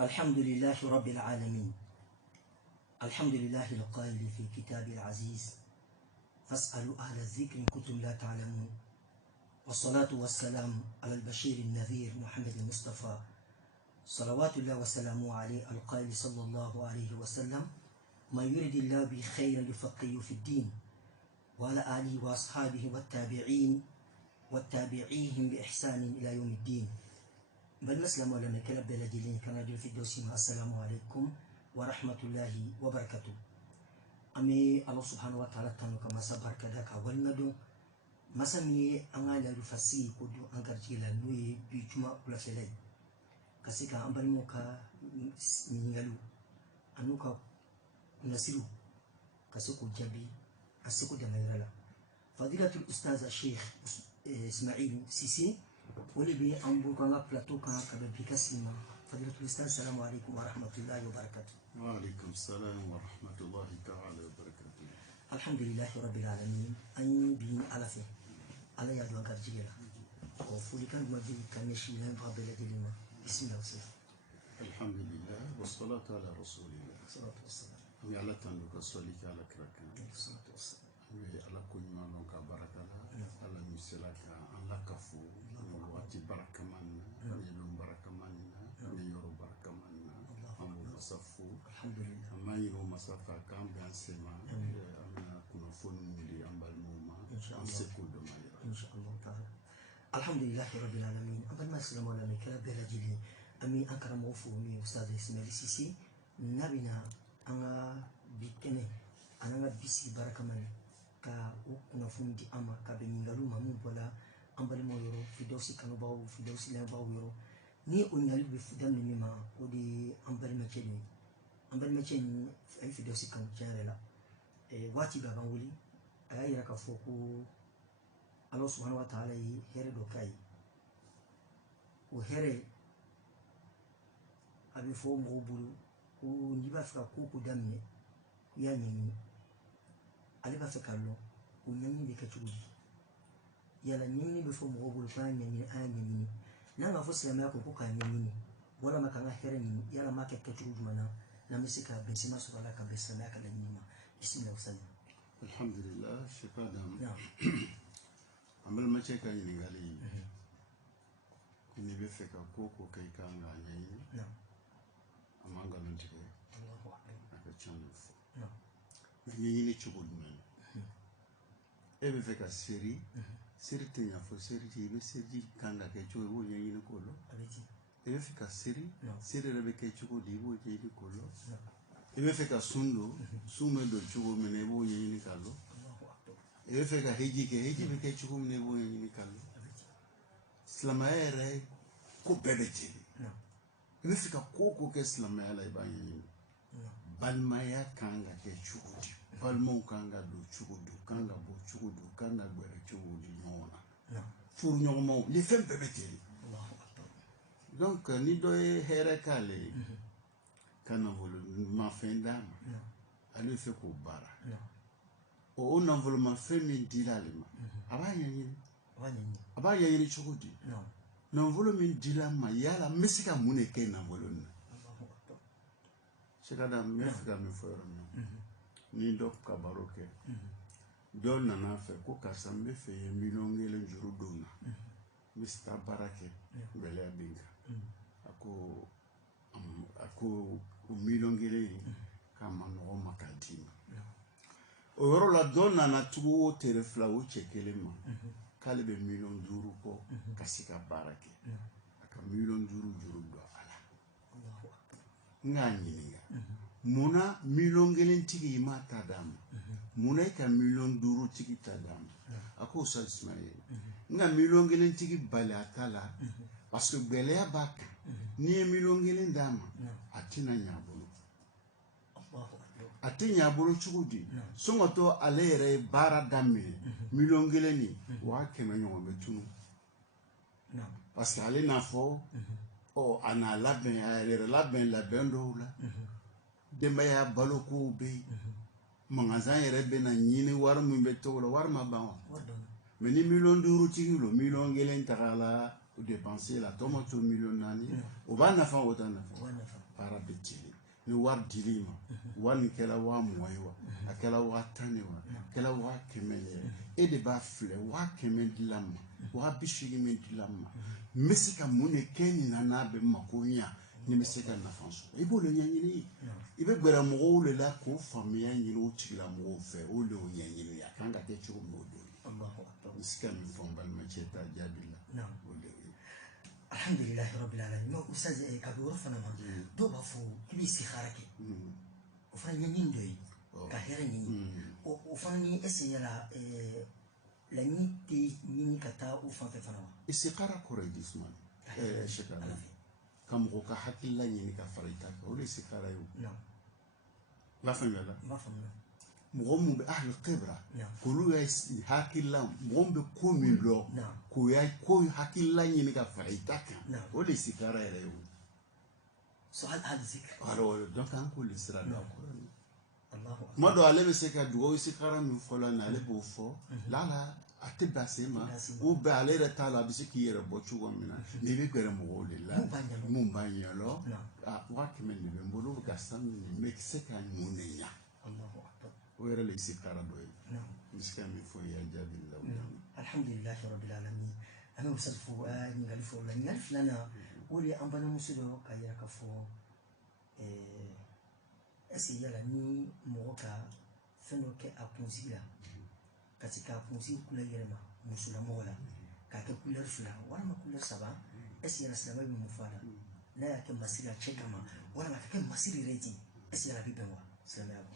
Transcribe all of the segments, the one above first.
الحمد لله رب العالمين. الحمد لله القائل في كتاب العزيز فاسألوا أهل الذكر إن كنتم لا تعلمون. والصلاة والسلام على البشير النذير محمد المصطفى صلوات الله وسلامه عليه القائل صلى الله عليه وسلم من يرد الله به خيرا يفقهه في الدين، وعلى آله وأصحابه والتابعين والتابعيهم بإحسان إلى يوم الدين. بل مسلم ولا نكلب بلدين كان رجل في الدوسين. السلام عليكم ورحمة الله وبركاته. أمي الله سبحانه وتعالى تانو كما سبر كذاك والندو مسامي أنغال رفاسي كودو أنكرجيلا نوي بيجما ولا فلي كسيكا أمبالموكا نينغالو أنوكا نسيرو كسيكو جابي أسيكو دميرلا. فضيلة الأستاذ الشيخ إسماعيل سيسي ولي بي أمبو كان بلاتو كان كبيكاسيما. فضيلة الأستاذ السلام عليكم ورحمة الله وبركاته. وعليكم السلام ورحمة الله تعالى وبركاته. الحمد لله رب العالمين. أني بين ألفين على يد وانكرجيلا وفولي كان مبي كان يشيلين بابل ديلما. بسم الله والسلام. الحمد لله والصلاة على رسول الله. الصلاة والسلام. أمي على تندوك صليك على كركان. الصلاة والسلام. أمي على كل ما لونك بركة على مسلاك على كفو واتي بركة من يلوم بركة من يورو بركة من أمو مصفو. الحمد لله. أما يلوم مصفى كان بينسما أمنا كنا فنولي أمبالموما إن شاء الله. أمسكوا دمائرا. إن شاء الله تعالى. الحمد لله رب العالمين. أبل ما سلم ولا مكلا بلدي أمي أكرم وفومي أستاذ إسماعيل سيسي نبينا أنا بكني أنا بيسي بركة من ka ukuna fundi ama ka beningalu mamu bola ambali mo yoro fidausi kanu bawo fidausi la bawo yoro ni onyalu be fudam ni ma odi ambali mache ni ay fidausi kan jarela wati baba wuli ayira ka foku Allah subhanahu wa ta'ala yi here do kai o here abi fo mo bulu o ndiba fika ko damne ya nyini ale b'a fɛ ka lɔn o ɲɛɲini bɛ kɛ cogo di yala ɲɛɲini bɛ fɔ mɔgɔw bolo k'an ɲɛɲini an y'a ɲɛɲini n'an ka fɔ silamɛya ko k'a ɲɛɲini walama k'an ka hɛrɛ ɲini yala m'a kɛ kɛcogo jumɛn na n'an bɛ se ka bɛnsɛma sɔrɔ a la ka bɛn silamɛya ka laɲini ma. bisimila usani. Alhamdulillah, Sheikh Adam. Naam. Ambal mache ka ɲininkali n'i bɛ fɛ ka ko ko kɛ i kan k'a ɲɛɲini a man nkalon tigɛ a ka ca n'o fɔ. ɲɛɲini cogo jumɛn e bɛ fɛ ka seri tɛ ɲa fɔ seri tɛ i bɛ seri kan ka kɛ cogo i b'o ɲɛɲini k'o lɔ. e bɛ fɛ ka seri yɛrɛ bɛ kɛ cogo di i b'o ɲɛɲini k'o lɔ. i bɛ fɛ ka sun don sun bɛ don cogo min na i b'o ɲɛɲini k'a lɔ. e bɛ fɛ ka heji kɛ heji bɛ kɛ cogo min na i b'o ɲɛɲini k'a lɔ. silamɛya yɛrɛ ko bɛɛ bɛ jeli i bɛ fɛ ka ko ko kɛ silamɛya la i b'a ɲɛɲini. balimaya kan ka kɛ cogo di balimaw kan ka don cogo di kan ka bɔ cogo di kan ka gbɛrɛ cogo di ɲɔgɔn na furuɲɔgɔnmaw ni fɛn bɛɛ bɛ ten. donc ni dɔ ye hɛrɛ k'ale ye ka nafolomafɛn d'a ma ale bɛ fɛ k'o baara o nafolomafɛn min dira ale ma a b'a ɲɛɲini a b'a ɲɛɲini cogo di nafolo min dira ma yala n bɛ se ka mun de kɛ nafolo in na. Sheikh Adam n bɛ fɛ ka min fɔ yɔrɔ min na ni dɔ ka baro kɛ dɔ nana fɛ ko karisa n bɛ fɛ ye 1,000,000 juru don na n bɛ taa baara kɛ gɛlɛya bɛ n kan a ko o 1,000,000 in k'a ma nɔgɔ ma k'a d'i ma o yɔrɔ la dɔ nana tugu o tere fila o cɛ kelen ma k'ale bɛ 5,000,000 kɔ ka se ka baara kɛ a ka 5,000,000 juru don a la. n k'a ɲininka munna 1,000,000 tigi i ma ta d'a ma munna i ka 5,000,000 tigi ta d'a ma a ko Ustaz Ismail n ka 1,000,000 tigi bali a ta la parce que gɛlɛya b'a kan n'i ye 1,000,000 d'a ma a tɛna ɲɛ a bolo a tɛ ɲɛ a bolo cogo di sɔngɔtɔ ale yɛrɛ ye baara daminɛ 1,000,000 ni 100 ɲɔgɔn bɛ tunu parce que ale n'a fɔ a n'a labɛn a yɛrɛ labɛn dɔw la denbaya balo kow bɛ yen magasin yɛrɛ bɛ na ɲini wari min bɛ tɔgɔ la wari ma ban wa mais ni 5,000,000 tigi lo 1,000,000 tagala o dépenser la tɔ ma to 4,000,000 o b'a nafa o t'a nafa betili ni war dilima wani kala wa moywa akala wa tanewa kala wa kemele e de ba fle wa kemen dilam wa bishigi men dilam mesika mune keni na nabe makonya ni mesika na fanso e bo le nyanyini ibe gbera mo le la ko famia nyiro chila mo fe o le nyanyini ya kanga te chuko mo do Allahu akbar mesika mi fomba ma cheta jabila naam alhamdulillah rabbil alamin ma ustaz kabi warfana ma do ba fu kibi sikharake o fana nyanyin doyi ka hera nyi o fana ni ese yala la ni te ni kata o fana fana wa istikhara kore disman shekara kam ko ka hakilla ni ka farita ko le istikhara yo naam la famela ma famna mugom be ahli qibra kulu ya hakilla mugom be ko mi lo ko ya ko hakilla ni ka farita ko le istikhara yo سؤال هذا ذكر alors donc an ko le sira da ko الله ma do ale be se ka duwo istikhara mi fola na ale bo fo la ateba sema o be ale reta la bi se ki yere bo chugo mina ni be gere mo le la mo mbanyalo wa ki men ni be mbolo ka sam ni me se ka mo ne ya الله اكبر o yere le istikhara do نعم miska mi fo ya jabi la الحمد لله رب العالمين انا وصفوا نغالي فو لا نغالي لنا ولي امبana musudo kaya ka fo esi yala ni mo ka fendo ke apunzila katika apunzi kula yelema musula mola ka ke kula fula wala ma kula saba esi yala salama bi mufala na yake masira chekama wala ma ke masiri reti esi yala bi benwa salama yako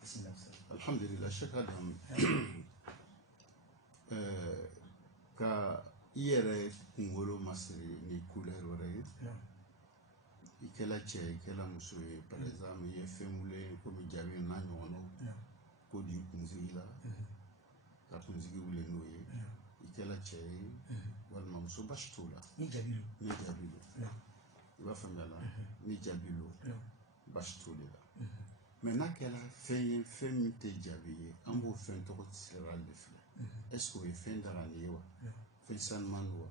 bismillah alhamdulillah shakran ka yere ngolo masiri ni kula rore ikela che ikela muso par exemple ye femule ko mi jabi na nyono ko di kunzila ka kunzigi wule noye ikela che wal mamso bashtula ni jabilu iba famela ni jabilu bashtula mais nakela fen te jabiye ambo fen to ko sera le fle est-ce que fen dara ni wa fen san manwa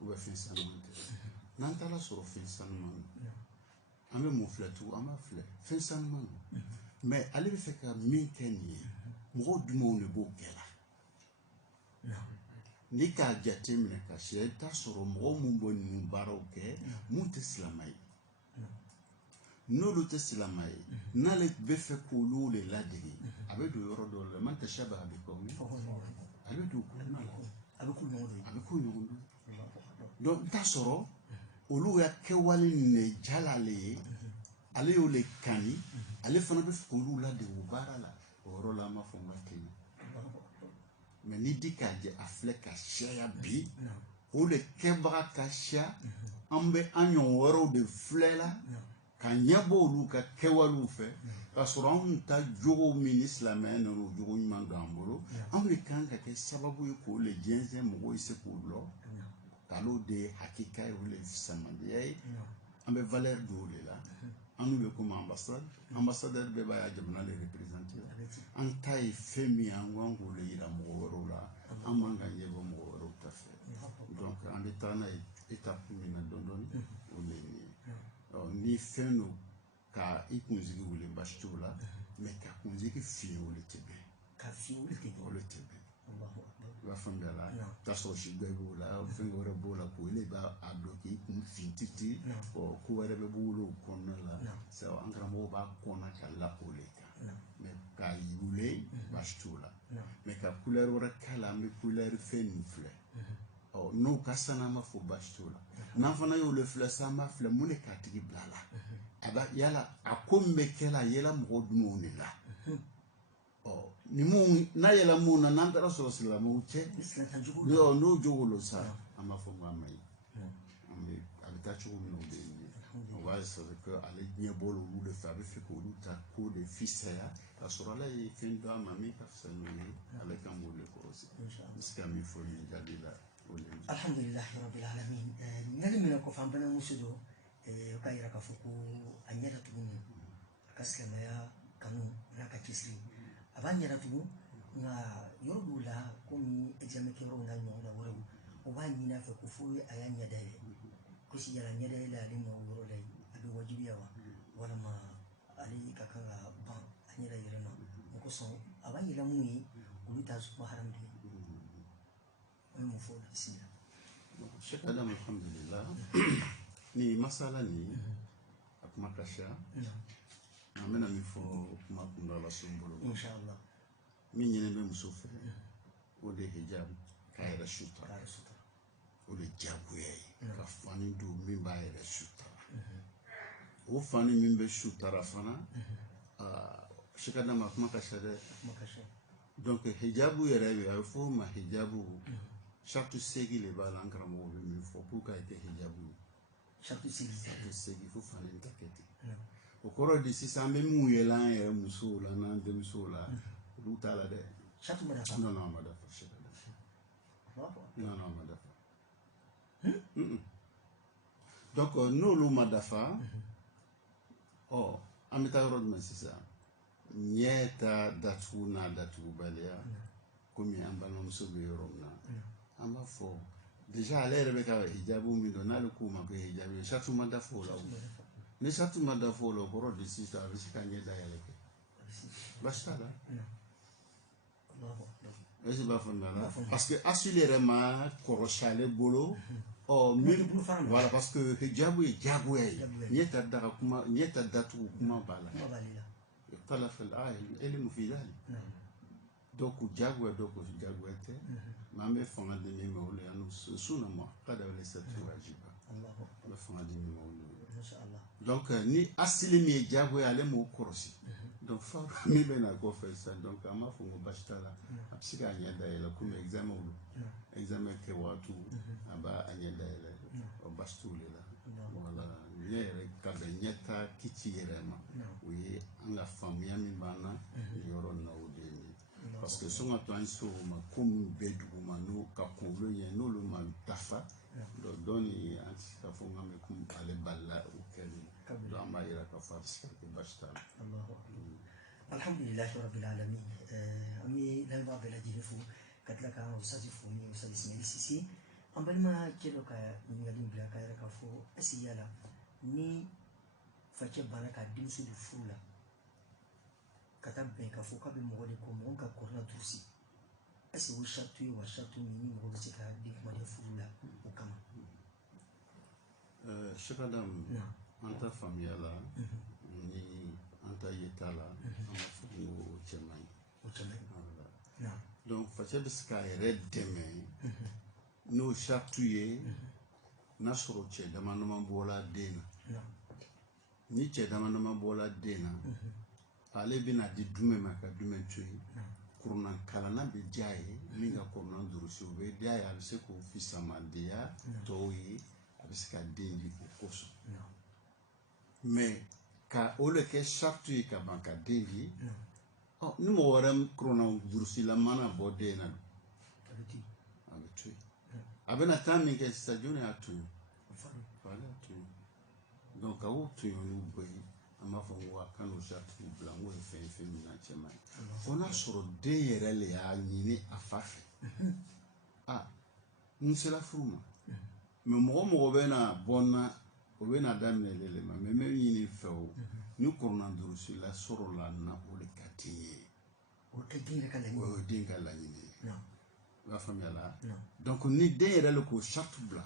ou fen san mante nantala sur fen san man ame mo flatu ama fle fen san man mais ale be fait ka min kenni mo dumo ne bo kela ni ka jate mine ka sheta sur mo mo ni baro ke mo te islamai no lo te islamai na le be fait ko lo le ladiri abe do yoro do le man tashaba bi ko mi abe do ko na abe ko no donc ta soro olu ya kewali ne jalale ale yo le kani ale fana be fulu la de ubara la oro la ma fo ngati mais ni dikaje afleka shaya bi o le kebra ka sha ambe anyon woro de flela ka nyabo lu ka kewalu fe ka soron ta jogo min islamene ro jogo mangamboro ambe kan ka ke sababu ko le jenze mo ise ko lo kalo de hakika ou le samadiye ambe valeur do le la anu be comme ambassadeur be ba ya jamana le représenter an tay femi angongo le ira mo woro la amanga yebo mo woro ta fe donc en état na étape mina dondon ou le ni feno ka ikunzigi wule bashtola mais ka kunzigi fi ou le tebe ka fi ou le tebe Allahu akbar wa fambela taso shi gbe la fengo re bola ko ile ba abloki kun fintiti o ko were be bulo kon la so angra mo ba kona kala oleka mais ka yule bashtola mais ka couleur wora kala me couleur fenifle o no kasana ma fo bashtola na fana yo le fle sama fle mune ka tigi blala aba yala akombe kala yela mo dumo ne la ni mu na yela mu na nantara so sila mu che no jogolo sa ama fo mamai ami abita chugo no be ni wa so que ale nye bolo lu le fa be fe ko lu ta ko de fisaya la sura la e fin do mami ka sa no ni ale kan mo le ko aussi inshallah mi fo ni jalila alhamdulillah rabbil alamin ngali mina ko fambana musudo ka ira ka fuku anyata tugunu akaslama ya kanu na ka kisri abanyara tugu nga yorula komi examen kero nga nyonga woro obanyi na fe ko fo ayanya dai ko si yala nyada ila ali no woro dai abi wajibi yawa wala kosɔn a b'a yira mun ye olu t'a sɔrɔ haram de o ye mun fɔ o la bisimila. Sheikh Adam alhamdulillah ni masala ni a kuma ka ca an bɛna min fɔ kuma kundala sun bolo inshallah min ɲinɛ bɛ muso fɛ o de hijab k'a yɛrɛ sutura o de jagoya ye ka fani don min b'a yɛrɛ sutura o fani min bɛ sutura fana Sheikh Adam a kuma ka ca dɛ donc hijabu yɛrɛ bɛ a bɛ fɔ o ma hijabu Shartu segi le b'a la an karamɔgɔ bɛ min fɔ pour k'a kɛ hijabu ye shartu segi fo fani ka kɛ ten o kɔrɔ de sisan an bɛ mun yɛlɛ an yɛrɛ musow la n'an denmusow la olu t'a la dɛ non non a ma dafa Sheikh Adam non non a ma dafa donc n'olu ma dafa ɔ an bɛ taa yɔrɔ jumɛn sisan ɲɛ ta datugu n'a datugubaliya komi an balimamuso bɛ yɔrɔ min na an b'a fɔ déjà ale yɛrɛ bɛ ka hijabu min dɔn n'ale k'o ma ko hijabu ye sartu ma dafa o la ni sartu ma dafa o la o kɔrɔ de sisan a bɛ se ka ɲɛ dayɛlɛ kɛ baasi t'a la est-ce que b'a faamuya la parce que asili yɛrɛ ma kɔrɔsi ale bolo min voilà parce que hijabu ye jagoya ye ɲɛ ta daga kuma ɲɛ ta datugu kuma b'a la tala fil ilmu fi dhalik donc jagoya dɔ ko jagoya tɛ mais an bɛ fanga di min ma olu ye an sunna muakkada laysat wajiba an bɛ fanga di min ma olu ye donc ni asili min ye jagoya ale m'o kɔrɔsi donc fa min bɛ na kɔfɛ sisan donc an b'a fɔ ko baasi t'a la a bɛ se k'a ɲɛ dayɛlɛ komi examen olu examen kɛ waatiw a b'a ɲɛ dayɛlɛ o baasi t'olu la voilà ne yɛrɛ ka bɛn ɲɛta kici yɛrɛ ma o ye an ka faamuya min b'an na nin yɔrɔ in na o de ye parce que sɔn ka to an se o ma ko min bɛ duguma n'o ka kunkolo ɲɛ n'olu ma dafa dɔn ni an tɛ se ka fɔ k'an bɛ kun ale balila o kɛli donc an b'a yira k'a fɔ a bɛ se ka kɛ baasi t'a la. alhamdulilahi rabbil alamin an bɛ lamɛnbaga bɛɛ lajɛlen fo ka tila k'an ustazi fo min ye ustazi Ismail Sise an balima cɛ dɔ ka ɲininkali bila k'a yɛrɛ k'a fɔ est-ce que yala ni facɛ banna k'a denmuso don furu la ka taa bɛn k'a fɔ k'a bɛ mɔgɔ de kɔ mɔgɔ ka kɔrɔna durusi est-ce que o sartu ye wa sartu min ni mɔgɔ bɛ se ka den kumaden furu la o kama. Sheikh Adam an ta faamuya la ni an ta yeta la an b'a fɔ ko o cɛ man ɲi donc facɛ bɛ se k'a yɛrɛ dɛmɛ n'o sartu ye n'a sɔrɔ cɛ dama dama bɔla den na ni cɛ dama dama bɔla den na ale bɛna di jumɛn ma ka jumɛn to yen kurunan kalanna bɛ diya ye min ka kurunan durusi o bɛ diya ye a bɛ se k'o fisamadenya tɔw ye a bɛ se ka den di o kosɔn mais ka o de kɛ sartu ye ka ban ka den di ni mɔgɔ wɛrɛ kurunan durusi la mana bɔ den na a bɛ to yen a bɛna taa min kɛ sisan jɔn y'a to yen donc ka o to yen olu bɔ yen an b'a fɔ ko a kan n'o sartu bila n ko ye fɛn ye fɛn min na cɛ man ɲi fo n'a sɔrɔ den yɛrɛ le y'a ɲini a fa fɛ n sera furu ma mais mɔgɔ bɛ na bɔ n na o bɛ na daminɛ le ma mais n bɛ ɲini fɛ o ni kurunan durusi la sɔrɔ la na o de ka di n ye o tɛ den yɛrɛ ka laɲini o ye den ka laɲini ye i b'a faamuya la donc ni den yɛrɛ le k'o sartu bila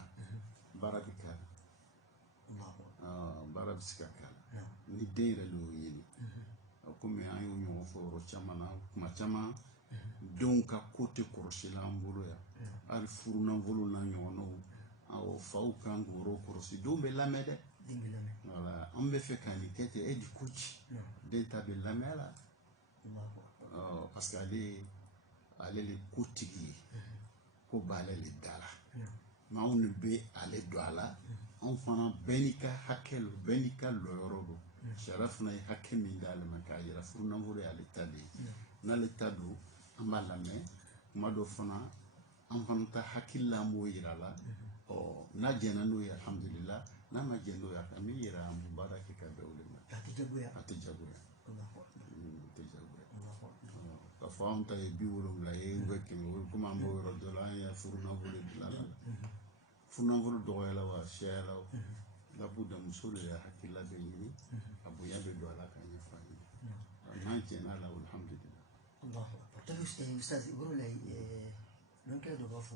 baara bɛ kɛ baara bɛ se ka kɛ ni den yɛrɛ le y'o ɲini komi an y'o ɲɔgɔn fɔ yɔrɔ caman na kuma caman denw ka ko tɛ kɔlɔsi la an bolo yan hali furu nafolo n'a ɲɔgɔnnaw faw kan k'o yɔrɔ kɔlɔsi denw bɛ lamɛn dɛ voilà an bɛ fɛ ka nin kɛ ten e di ko ci den ta bɛ lamɛn la parce que ale le ko tigi ye ko b'ale le da la mais anw de bɛ ale don a la anw fana bɛɛ n'i ka hakɛ lo bɛɛ n'i ka lɔyɔrɔ don sariya fana ye hakɛ min d'ale ma k'a yira furu nafolo ye ale ta de ye n'ale ta don an b'a lamɛn kuma dɔ fana an fana ta hakili la an b'o yira la n'a jɛnna n'o ye alhamdulillah n'a ma jɛn n'o ye an bɛ yira an bɛ baara kɛ ka bɛn o de ma a tɛ jagoya k'a fɔ anw ta ye 70 ye ou bien 100 komi an b'o yɔrɔ dɔ la an ye furu nafolo dilan la furu nafolo dɔgɔyala wa cayala o labuda muso de y'a hakilila bɛ ɲini a bonya bɛ don a la ka ɲɛfɔ an ye n'an jɛn'a la alhamdulillah Allahu akbar. Tabi ustaz ibro lay non kala do bafo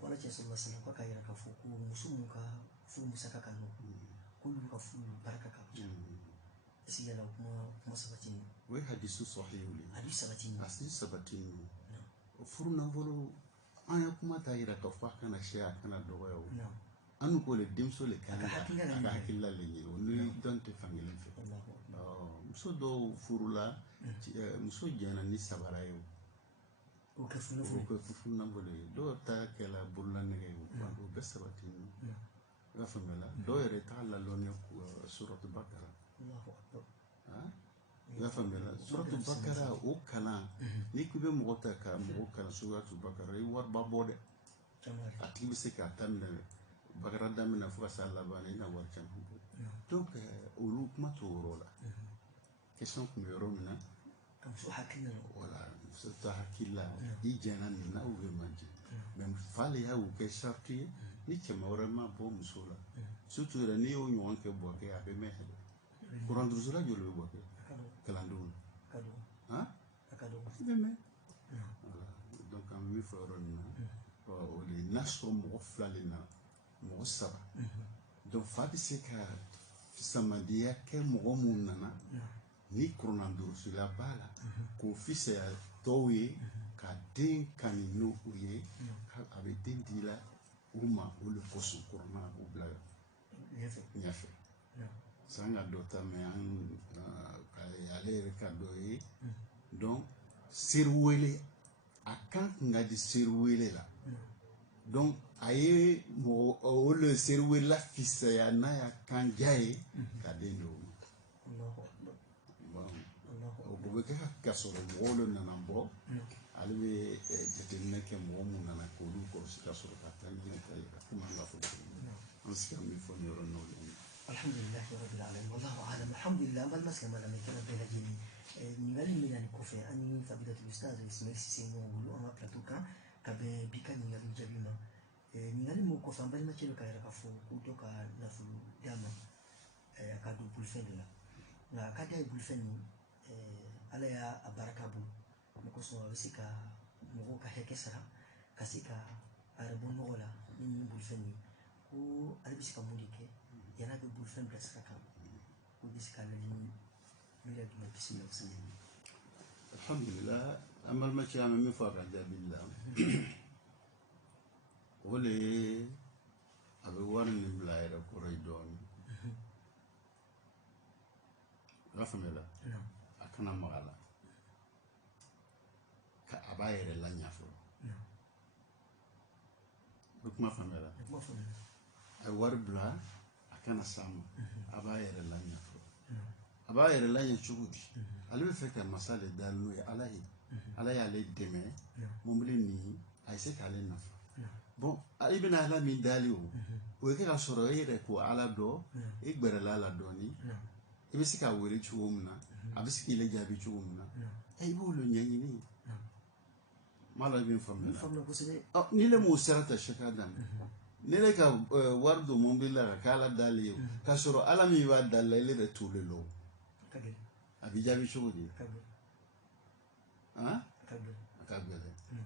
wala ci sallallahu alaihi wasallam ka yira ka fo ko musumu ka fu musaka kanu kullu ka fu baraka ka si yala kuma sabatin we hadisu sahihuli hadis sabatin furuna volo anya kuma ta yira ka fa kana shaya kana do yawo anu ko le dimso le kana aka hakilla le ni ni donte fangelen fe muso do furula muso jana ni sabara yo o ke funa volo do ta kala bulla ne yo ko be sabatin la famela do yere ta la lone surat bakara Allahu akbar la famela surat bakara o kala ni ku be mo ta ka mo kala surat bakara yi war ba bode ati bi se ka tambe bakara damina fu sa la bana ina war chan donc olu kuma to rola question ku me romina kam so hakina wala so ta hakila i jana na o be manje même fale ya o ke sharti ni kema vraiment bo musola surtout la ni o nyon ke bo ke abe mehele pour rendre cela je le bo ke kalando hein akado be me donc am mi foron na o le naso mo flalina mo saba donc fabi se ka fisamadia ke mo munana ni kronando sur la bala ko fise ya towe ka den kanino uye avec den dila uma ou le poisson corona ou blague nyafe sanga dota me an aller recadoyer donc serwele akan ngadi serwele la donc aye mo o le serwele la fise ya na ya kan jaye ka den do o be ka soro mo lo nana bo ale be jetemne ke mo mu nana ko du ko ka soro ka tan ni ka kuma la fo on se kam fo ni ro no alhamdulillah rabbil alamin wallahu a'lam alhamdulillah bal maskama la mekana bela jeni ningali mina ni kofe ani fadilatul ustaz Ismail Cissé mo wulu ama platuka kabe bika ningali jabima ningali mo kofa mbali ma chelo kaira ka fo kutoka na fulu dama akadu bulfendela na kata bulfeni ala ya abarakabu ko so sika mo ka hekesara kasika arabon wala ni bulfeni ko albisika mulike yana be bulfen presaka ko bisika ni mila dum bismillah sallallahu alhamdulillah amal ma ci am mi fa rajabillah wole abe warni blayra ko ray don rafamela akana magala ka abayere la nyafo bukma famela ay war bla akana sam abayere la nyafo abayere la nyachudi alwe feka masale dalu ya alahi ale deme mombli ni ay se kale nafa bon ibn ala min dali o ke ka soro yere ko ala do igbere la doni ibisika were chuomna abisiki le jabi chuomna ay bolo nyanyini mala bin famna oh ni le mo serata shakadam ni le ka wardo mombila kala dali ka soro ala mi wa dalale de tulelo kagel abi jabi chudi hein kagel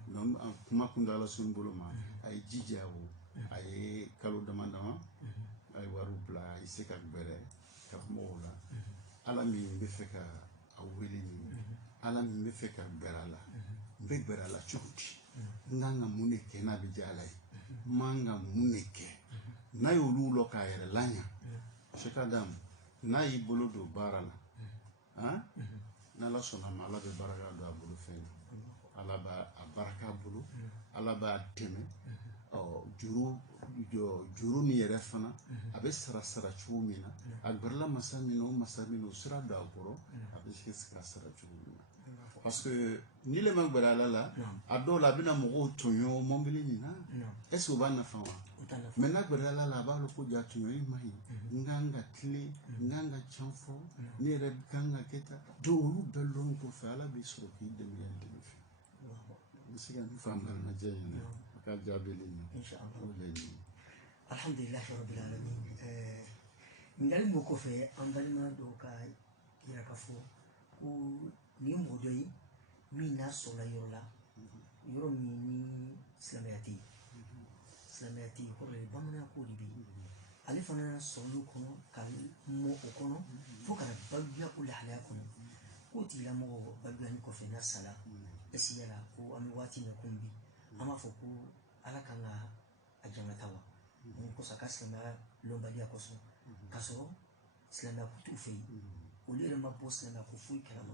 non kuma kundala sun bolo ma ay jijawo ay kalo damandama ay waru bla ay seka bere ka mola ala mi be feka aweli ni ala mi be feka berala be berala chuti nganga muneke na be jalai manga muneke na yulu lo ka yere lanya shekadam na yibolo do barala hein na la sona mala be baraka do abulu fen ala ba baraka bulu ala ba teme o juru ni yere fana abe sara chumina agberla masamino sira da goro abe ska sara chumina parce que ni le magbara la ado la bina mo tonyo mombili ni na est-ce que bana fa mais na gbara la ba lo ko ja tonyo mai nganga kle nganga chanfo ni re ganga keta do ru belon ko fa la be so ki de mi ende mi siga ni fam na jeyna ka jabeli inshallah alhamdulillah rabbil alamin ngali mo ko fe ambalima do ka yira ka fo ko ni mo doyi mina sɔrɔla yɔrɔ la yɔrɔ min ni silamɛya tɛ yen silamɛya tɛ yen kɔrɔ ye bamananya ko de bɛ yen ale fana sɔrɔla o kɔnɔ ka mɔ o kɔnɔ fo ka na baluya o lahalaya kɔnɔ k'o tigilamɔgɔ baluyani kɔfɛ n'a sala ɛsi yala ko an bɛ waati min komi bi an b'a fɔ ko ala kan ka a jangata wa mun kɔsɔn a ka silamɛya lɔnbaliya kɔsɔn k'a sɔrɔ silamɛya ko t'u fɛ yen olu yɛrɛ ma bɔ silamɛya ko foyi kalama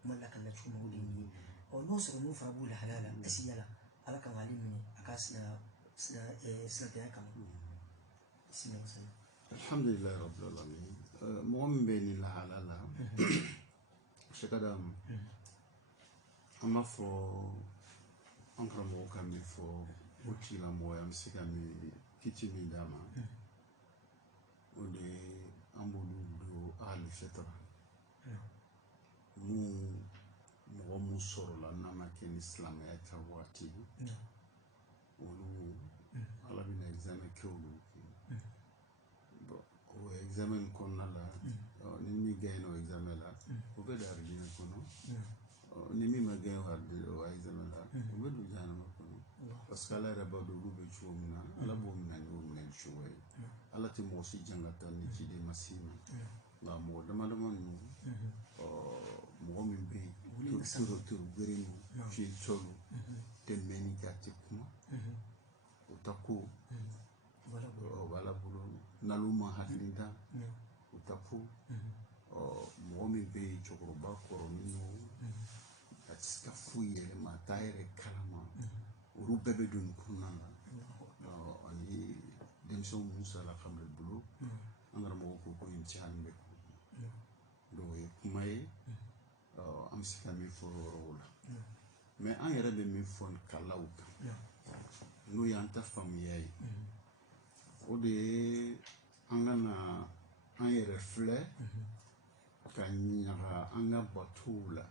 kuma la ka na cogo min o de ye nin ye n'o sɔrɔ n'o fana b'o lahalaya la ɛsi yala ala kan k'ale minɛ a ka silamɛya kama bisimila wasalaam. Alhamdulillah rabbil alamin. Mɔgɔ min bɛ nin lahala la sekada an b'a fɔ an karamɔgɔ ka min fɔ o tigilamɔgɔ an bɛ se ka min kiti min d'a ma o de ye an b'olu don ahlu fitra mun mɔgɔ mun sɔrɔla n'a ma kɛ ni silamɛya ta waati olu ala bɛna examen kɛ olu o examen kɔnɔna la ni min gagné o examen la o bɛ don aridinɛ kɔnɔ ni min ma gagné o examen la o bɛ don jahanama kɔnɔ parce que ala yɛrɛ b'a dɔn olu bɛ cogo min na ala b'o minɛ ni o minɛli cogo ye ala tɛ mɔgɔ si jan ka taa ni ciden ma s'i ma nka mɔgɔ dama dama ninnu mɔgɔ min bɛ yen toro bere don fiye sɔlu tɛ mɛn ni kɛ a tɛ kuma o ta ko o b'a la bolo n'alu ma hakili da o ta ko mɔgɔ min bɛ yen cɛkɔrɔba kɔrɔlen don a tɛ se ka foyi yɛlɛma a t'a yɛrɛ kalama olu bɛɛ bɛ don nin kɔnɔna la ani denmisɛnw minnu sala kabila bolo an karamɔgɔ ko ko imtihan bɛ donc o ye kuma ye an bɛ se ka min fɔ o yɔrɔ la mais an yɛrɛ bɛ min fɔ kalaw kan n'o y'an ta faamuya ye o de ye an ka na an yɛrɛ filɛ ka ɲaga an ka batow la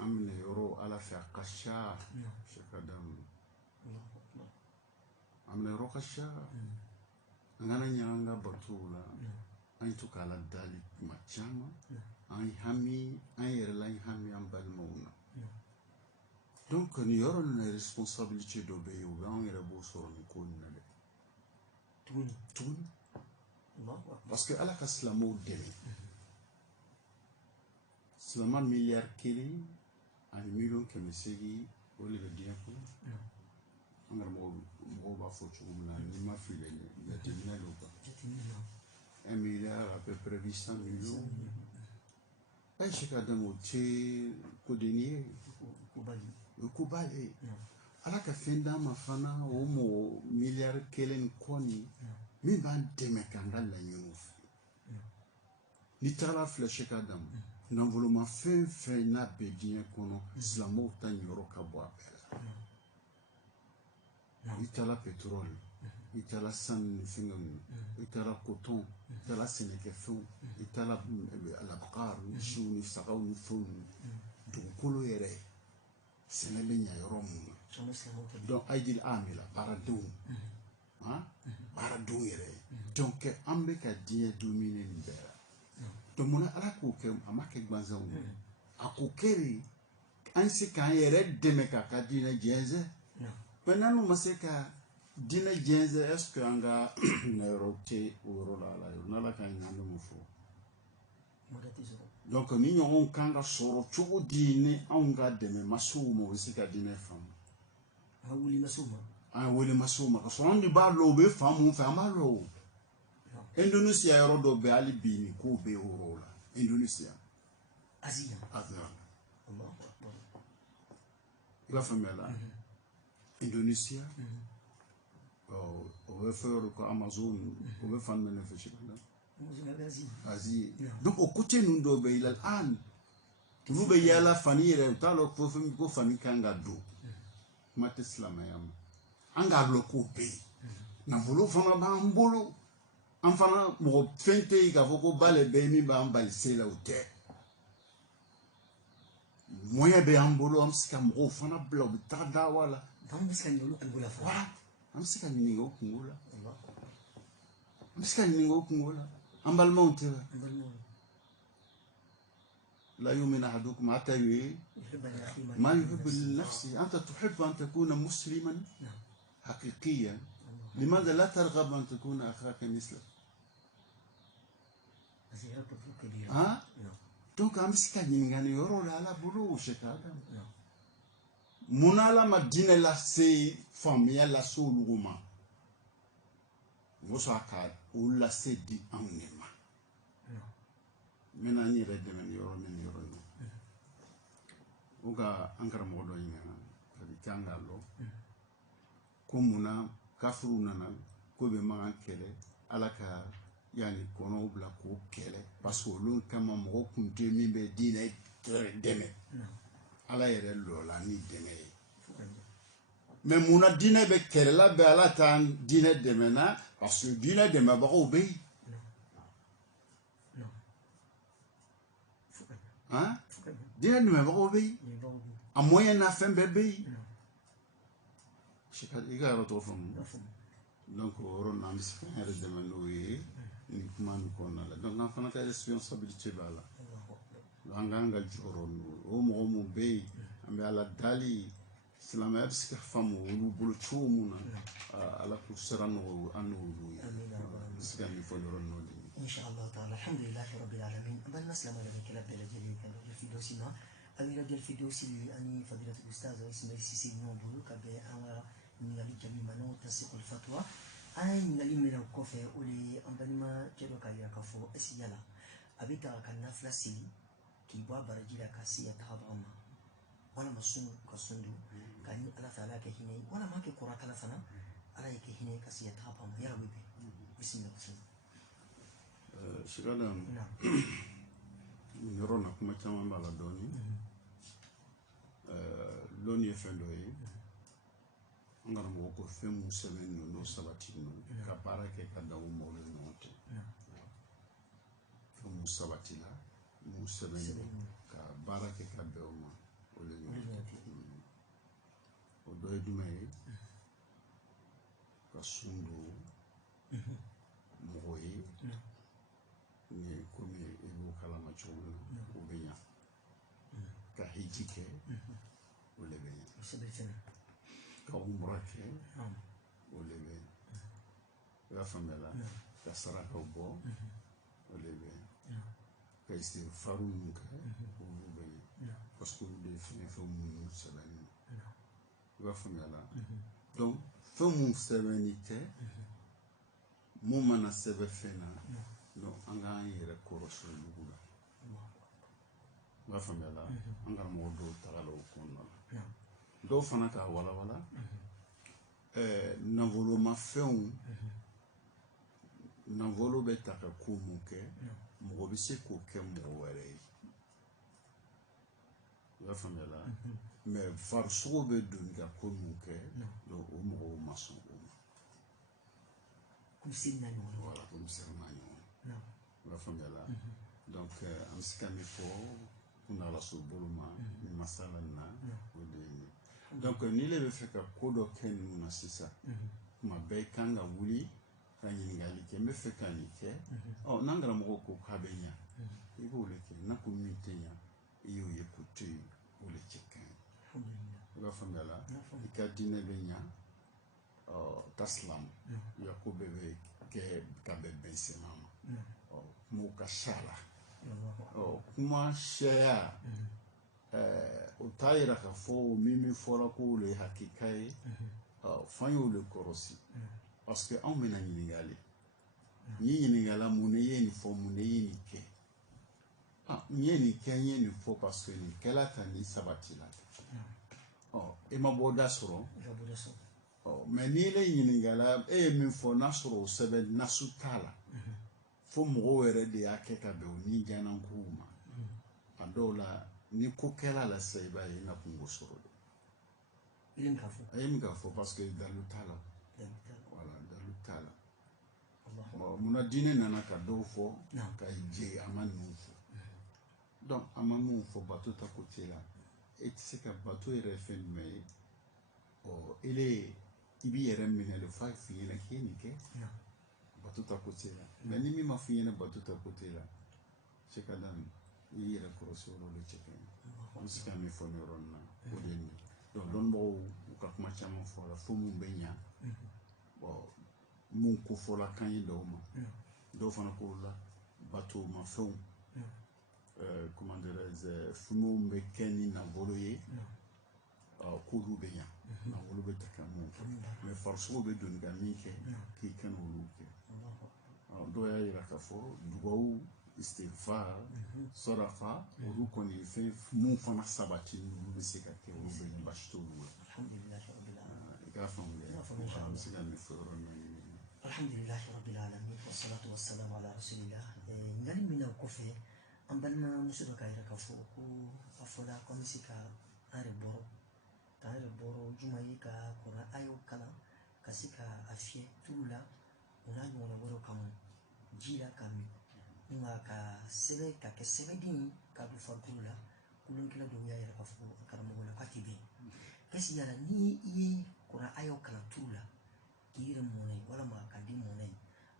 an minɛ yɔrɔ ala fɛ a ka ca sekadamu an minɛ yɔrɔ ka ca an kana ɲaga an ka batow la an to k'a la dali kuma caman an hami an yɛrɛ la an hami an balimaw na donc nin yɔrɔ ninnu na responsabilité dɔ bɛ yen o bɛ an yɛrɛ b'o sɔrɔ nin ko ninnu na dɛ tuguni parce que ala ka silamɛw dɛmɛ silamɛ miliyari 1 ani miliyɔn 800 o de bɛ diɲɛ kɔnɔ an karamɔgɔw b'a fɔ cogo min na ni ma fili jateminɛ don quoi 1 milliard à peu près 800 millions ay shika damo tɛ kodeni ye o ko b'ale ala ka fɛn d'a ma fana o mɔgɔ miliyari 1 kɔ nin min b'an dɛmɛ k'an ka laɲiniw fɛ ni tagala filɛ shika damo nanfoloma fɛn fɛn n'a bɛ diɲɛ kɔnɔ silamɛw ta ɲɔrɔ ka bɔ a bɛɛ la i taara pétrole i taara sanu ni fɛngɛ ninnu i taara coton i taara sɛnɛkɛfɛnw i taara alabakar ni siw ni sagaw ni fɛnw ninnu dugukolo yɛrɛ sɛnɛ bɛ ɲa yɔrɔ mun na donc ayidil amila baaradenw baaradenw yɛrɛ donc an bɛ ka diɲɛ dominer nin bɛɛ la donc mun na ala k'o kɛ a ma kɛ gansanw ye a ko kɛ de an se k'an yɛrɛ dɛmɛ k'a ka diinɛ jɛnsɛn maintenant n'u ma se ka diinɛ jɛnsɛn est ce que an ka na yɔrɔ tɛ o yɔrɔ la ala yɔrɔ n'ala ka ɲɛ an bɛ mun fɔ donc ni ɲɔgɔn kan ka sɔrɔ cogo di ni anw ka dɛmɛ masow ma u bɛ se ka diinɛ faamu an wele masow ma ka sɔrɔ an de b'a lɔ u bɛ fan mun fɛ an b'a lɔ o Indonesia yɔrɔ dɔ bɛ hali bi nin kow bɛ o yɔrɔ la Indonesia Asia i b'a faamuya la Indonesia o bɛ fɛ yɔrɔ ko Amazon o bɛ fan minɛ fɛ sika Asie donc o côté ninnu dɔw bɛ yen an olu bɛ yaala fani yɛrɛ u t'a lɔ ko fani kan ka don kuma tɛ silamɛya ma an k'a lɔ k'o bɛ yen nafolo fana b'an bolo an fana mɔgɔ fɛn tɛ yen k'a fɔ ko ba le bɛ yen min b'an bali se la o tɛ moyen bɛ an bolo an bɛ se ka mɔgɔw fana bila u bɛ taa dawa la an bɛ se ka ɲininkali o kungo la voilà an bɛ se ka ɲininka o kungo la an bɛ se ka ɲininka o kungo la an balimaw tɛ wa لا يؤمن أحدكم حتى ما يحب لنفسه. أنت تحب أن تكون مسلما حقيقيا، لماذا لا ترغب أن تكون أخاك مثلك؟ ها؟ donc an bɛ se ka ɲininkali yɔrɔ la ala bolo o se ka d'a ma mun ala ma diinɛ lase faamuya lase olu ma o sɔrɔ ka o lase di anw de ma n bɛna n yɛrɛ dɛmɛ ni yɔrɔ min yɔrɔ in o ka an karamɔgɔ dɔ ɲininka a bɛ kɛ an k'a lɔ ko munna kafiriw nana ko bɛ mankan kɛlɛ ala ka yani kɔnɔw bila k'o kɛlɛ parce que olu kama mɔgɔ kun tɛ min bɛ diinɛ dɛmɛ ala yɛrɛ lɔla ni dɛmɛ ye mais munna diinɛ bɛ kɛlɛla bɛ ala t'an diinɛ dɛmɛ na parce que diinɛ dɛmɛbagaw bɛ yen han diinɛ dɛmɛbagaw bɛ yen a moyen na fɛn bɛɛ bɛ yen i ka yɔrɔ tɔgɔ faamu donc o yɔrɔ na an bɛ se k'an yɛrɛ dɛmɛ n'o ye ni kuma nin kɔnɔna la donc an fana ka responsabilité b'a la an k'an ka jɔyɔrɔ n'o o mɔgɔ mun bɛ yen an bɛ ala dali silamɛya bɛ se ka faamu olu bolo cogo mun na ala k'u sira nɔgɔ an n'olu ye n bɛ se ka min fɔ yɔrɔ n'o de ye inshallah taala alhamdulillahi rabbil alamin an b'a silama da kɛla bɛɛ lajɛlen ka dɔ firdausi ma an yɛrɛ jɛl firdausi ani fadilatu ustaz Ismail Sise ɲɔgɔn bolo ka bɛn an ka ɲininkali jaabi ma n'o tasiqul fatwa an ye ɲininkali min o kɔfɛ o de ye an balima cɛ dɔ k'a yira k'a fɔ est-ce yala a bɛ ta ka nafila seli k'i bɔ a baraji la ka se a tagabaga ma walama sun ka sun don ka ni ala fɛ ala kɛ hinɛ ye walama kɛ kɔrɔkala fana ala ye kɛ hinɛ ye ka se a tagabaga ma yala bɛ bɛn bisimila kosɛbɛ sigada yɔrɔ na kuma caman b'a la dɔɔni lɔnni ye fɛn dɔ ye an karamɔgɔ ko fɛn mun sɛbɛn ninnu n'o sabati ninnu ka baara kɛ ka dan o mɔgɔw ni ɲɔgɔn cɛ fɛn mun sabati la mun sɛbɛn ninnu ka baara kɛ ka bɛn o ma o le ɲɔgɔn cɛ o dɔ ye jumɛn ye ka sun don mɔgɔ ye ni komi i b'o kalama cogo min na o bɛ ɲa ka hiji kɛ o le bɛ ɲa ka umra kɛ o le bɛ ɲa i y'a faamuya la ka sarakaw bɔ o le bɛ ɲa ka istighfaru ninnu kɛ olu bɛ ɲa parce que olu de ye fɛn minnu sɛbɛnni i b'a faamuya la donc fɛn mun sɛbɛnni tɛ mun mana sɛbɛn fɛn na donc an k'an yɛrɛ kɔrɔsiyɔ dugu la i b'a faamuya la an karamɔgɔ dɔw tagala o kɔnɔna la dɔw fana k'a walawala nafolomafɛnw nafolo bɛ ta ka ko mun kɛ mɔgɔ bɛ se k'o kɛ mɔgɔ wɛrɛ ye i b'a faamuya la mais farisogo bɛ don ka ko mun kɛ donc o mɔgɔw ma sɔn o ma comme si n'a ɲɔgɔn voilà comme si n'a ɲɔgɔn i b'a faamuya la donc an bɛ se ka min fɔ kuntagala surun ma ni masala in na o de ye nin donc n'i le bɛ fɛ ka ko dɔ kɛ ninnu na sisan tuma bɛɛ i kan ka wuli ka ɲininkali kɛ n bɛ fɛ ka nin kɛ n'an karamɔgɔ ko k'a bɛ ɲa i b'o le kɛ n'a ko min tɛ ɲa i y'o ye k'o to yen o le cɛ ka ɲi i b'a faamuya la i ka diinɛ bɛ ɲa ta silamu yako bɛɛ bɛ kɛ ka bɛn bɛn sema ma kumaw ka ca la kuma sɛya o t'a yira k'a fɔ min fɔra ko le ye hakika ye f'an y'o le kɔrɔsi parce que anw bɛna ɲininkali n'i ɲininkala mun ne ye nin fɔ mun ne ye nin kɛ n ye nin kɛ n ye nin fɔ parce que nin kɛla tan nin sabati la e ma bɔ da sɔrɔ mais n'i le ɲininkala e ye min fɔ n'a sɔrɔ o sɛbɛn nasu t'a la fo mɔgɔw yɛrɛ de y'a kɛ ka bɛn o ni janankow ma a dɔw la ni ko kɛla la sisan i b'a ye i na kungo sɔrɔ de a ye min ka fɔ parce que dalu t'a la voilà dalu t'a la munna diinɛ nana ka dɔw fɔ ka jɛ a ma ninnu fɔ donc a ma mun fɔ bato ta côté la e tɛ se ka bato yɛrɛ ye fɛn jumɛn ye ele i b'i yɛrɛ minɛ de f'a f'i ɲɛna k'i ye nin kɛ bato ta côté la mais ni min ma f'i ɲɛna bato ta côté la c'est ka daminɛ i yɛrɛ kɔrɔsi olu de cɛ kaɲi an bɛ se ka min fɔ nin yɔrɔ nin na o de ye nin donc dɔnnibagaw u ka kuma caman fɔ la fo mun bɛ ɲa bon mun kofɔla kan ye dɔw ma dɔw fana ko la bato ma fɛnw comment dirais-je finiw bɛ kɛ ni nafolo ye k'olu bɛ ɲa nafolo bɛ ta ka mun kɛ mais farisogo bɛ doni ka min kɛ k'i kana olu kɛ dɔw y'a yira k'a fɔ dugawu istighfar sadaqa olu kɔni fɛn mun fana sabati olu bɛ se ka kɛ olu bɛ baasi t'olu la i k'a faamu dɛ an bɛ se ka nin fɔ yɔrɔ min alhamdulillahi rabbil alamin wassalatu wassalamu ala rasulillah ngani mina kɔfɛ an balimamuso dɔ k'a yira k'a fɔ ko a fɔla ko an bɛ se ka an yɛrɛ bɔrɔ juma ye ka kɔrɔ a y'o kalan ka se ka a fiyɛ tulu la o n'a ɲɔgɔnna wɛrɛw kama ji la ka min nka ka kɛ sɛbɛden ka don farikolo la kolonkɛla dɔw y'a yira k'a fɔ karamɔgɔ la k'a tɛ bɛn kasi yala ni i ye kɔrɔ a y'o kalan tulu la k'i yɛrɛ mɔnɛ walima ka di mɔnɛ ye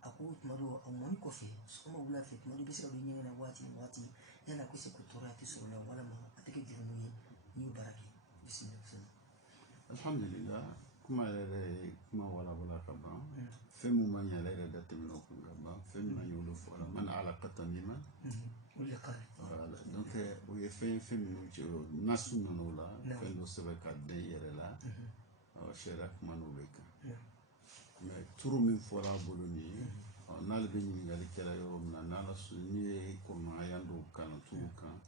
a ko tuma dɔ a mɔni kɔfɛ sɔgɔma wula fɛ tuma dɔ i bɛ se ka don ɲɛgɛn na waati ni waati yala ko se ko tɔɔrɔya tɛ sɔrɔ la walima a tɛ kɛ jurumu ye n'i ye baara kɛ bisimila alhamdulillah kuma yɛrɛ kuma walawala ka ban fɛn mun ma ɲɛ yɛrɛ da tɛmɛna o kun ka ban fɛn min na y'olu fɔ la man alaqata nima donc o ye fɛn minnu cɛ nasu ninnu la fɛn dɔ sɛbɛn ka den yɛrɛ la sariya kuma n'olu kan mais turu min fɔra a bolo nin ye n'ale bɛ ɲininkali kɛra yɔrɔ min na n'ala n'i ye kɔnɔmaya dɔw kalan turu kan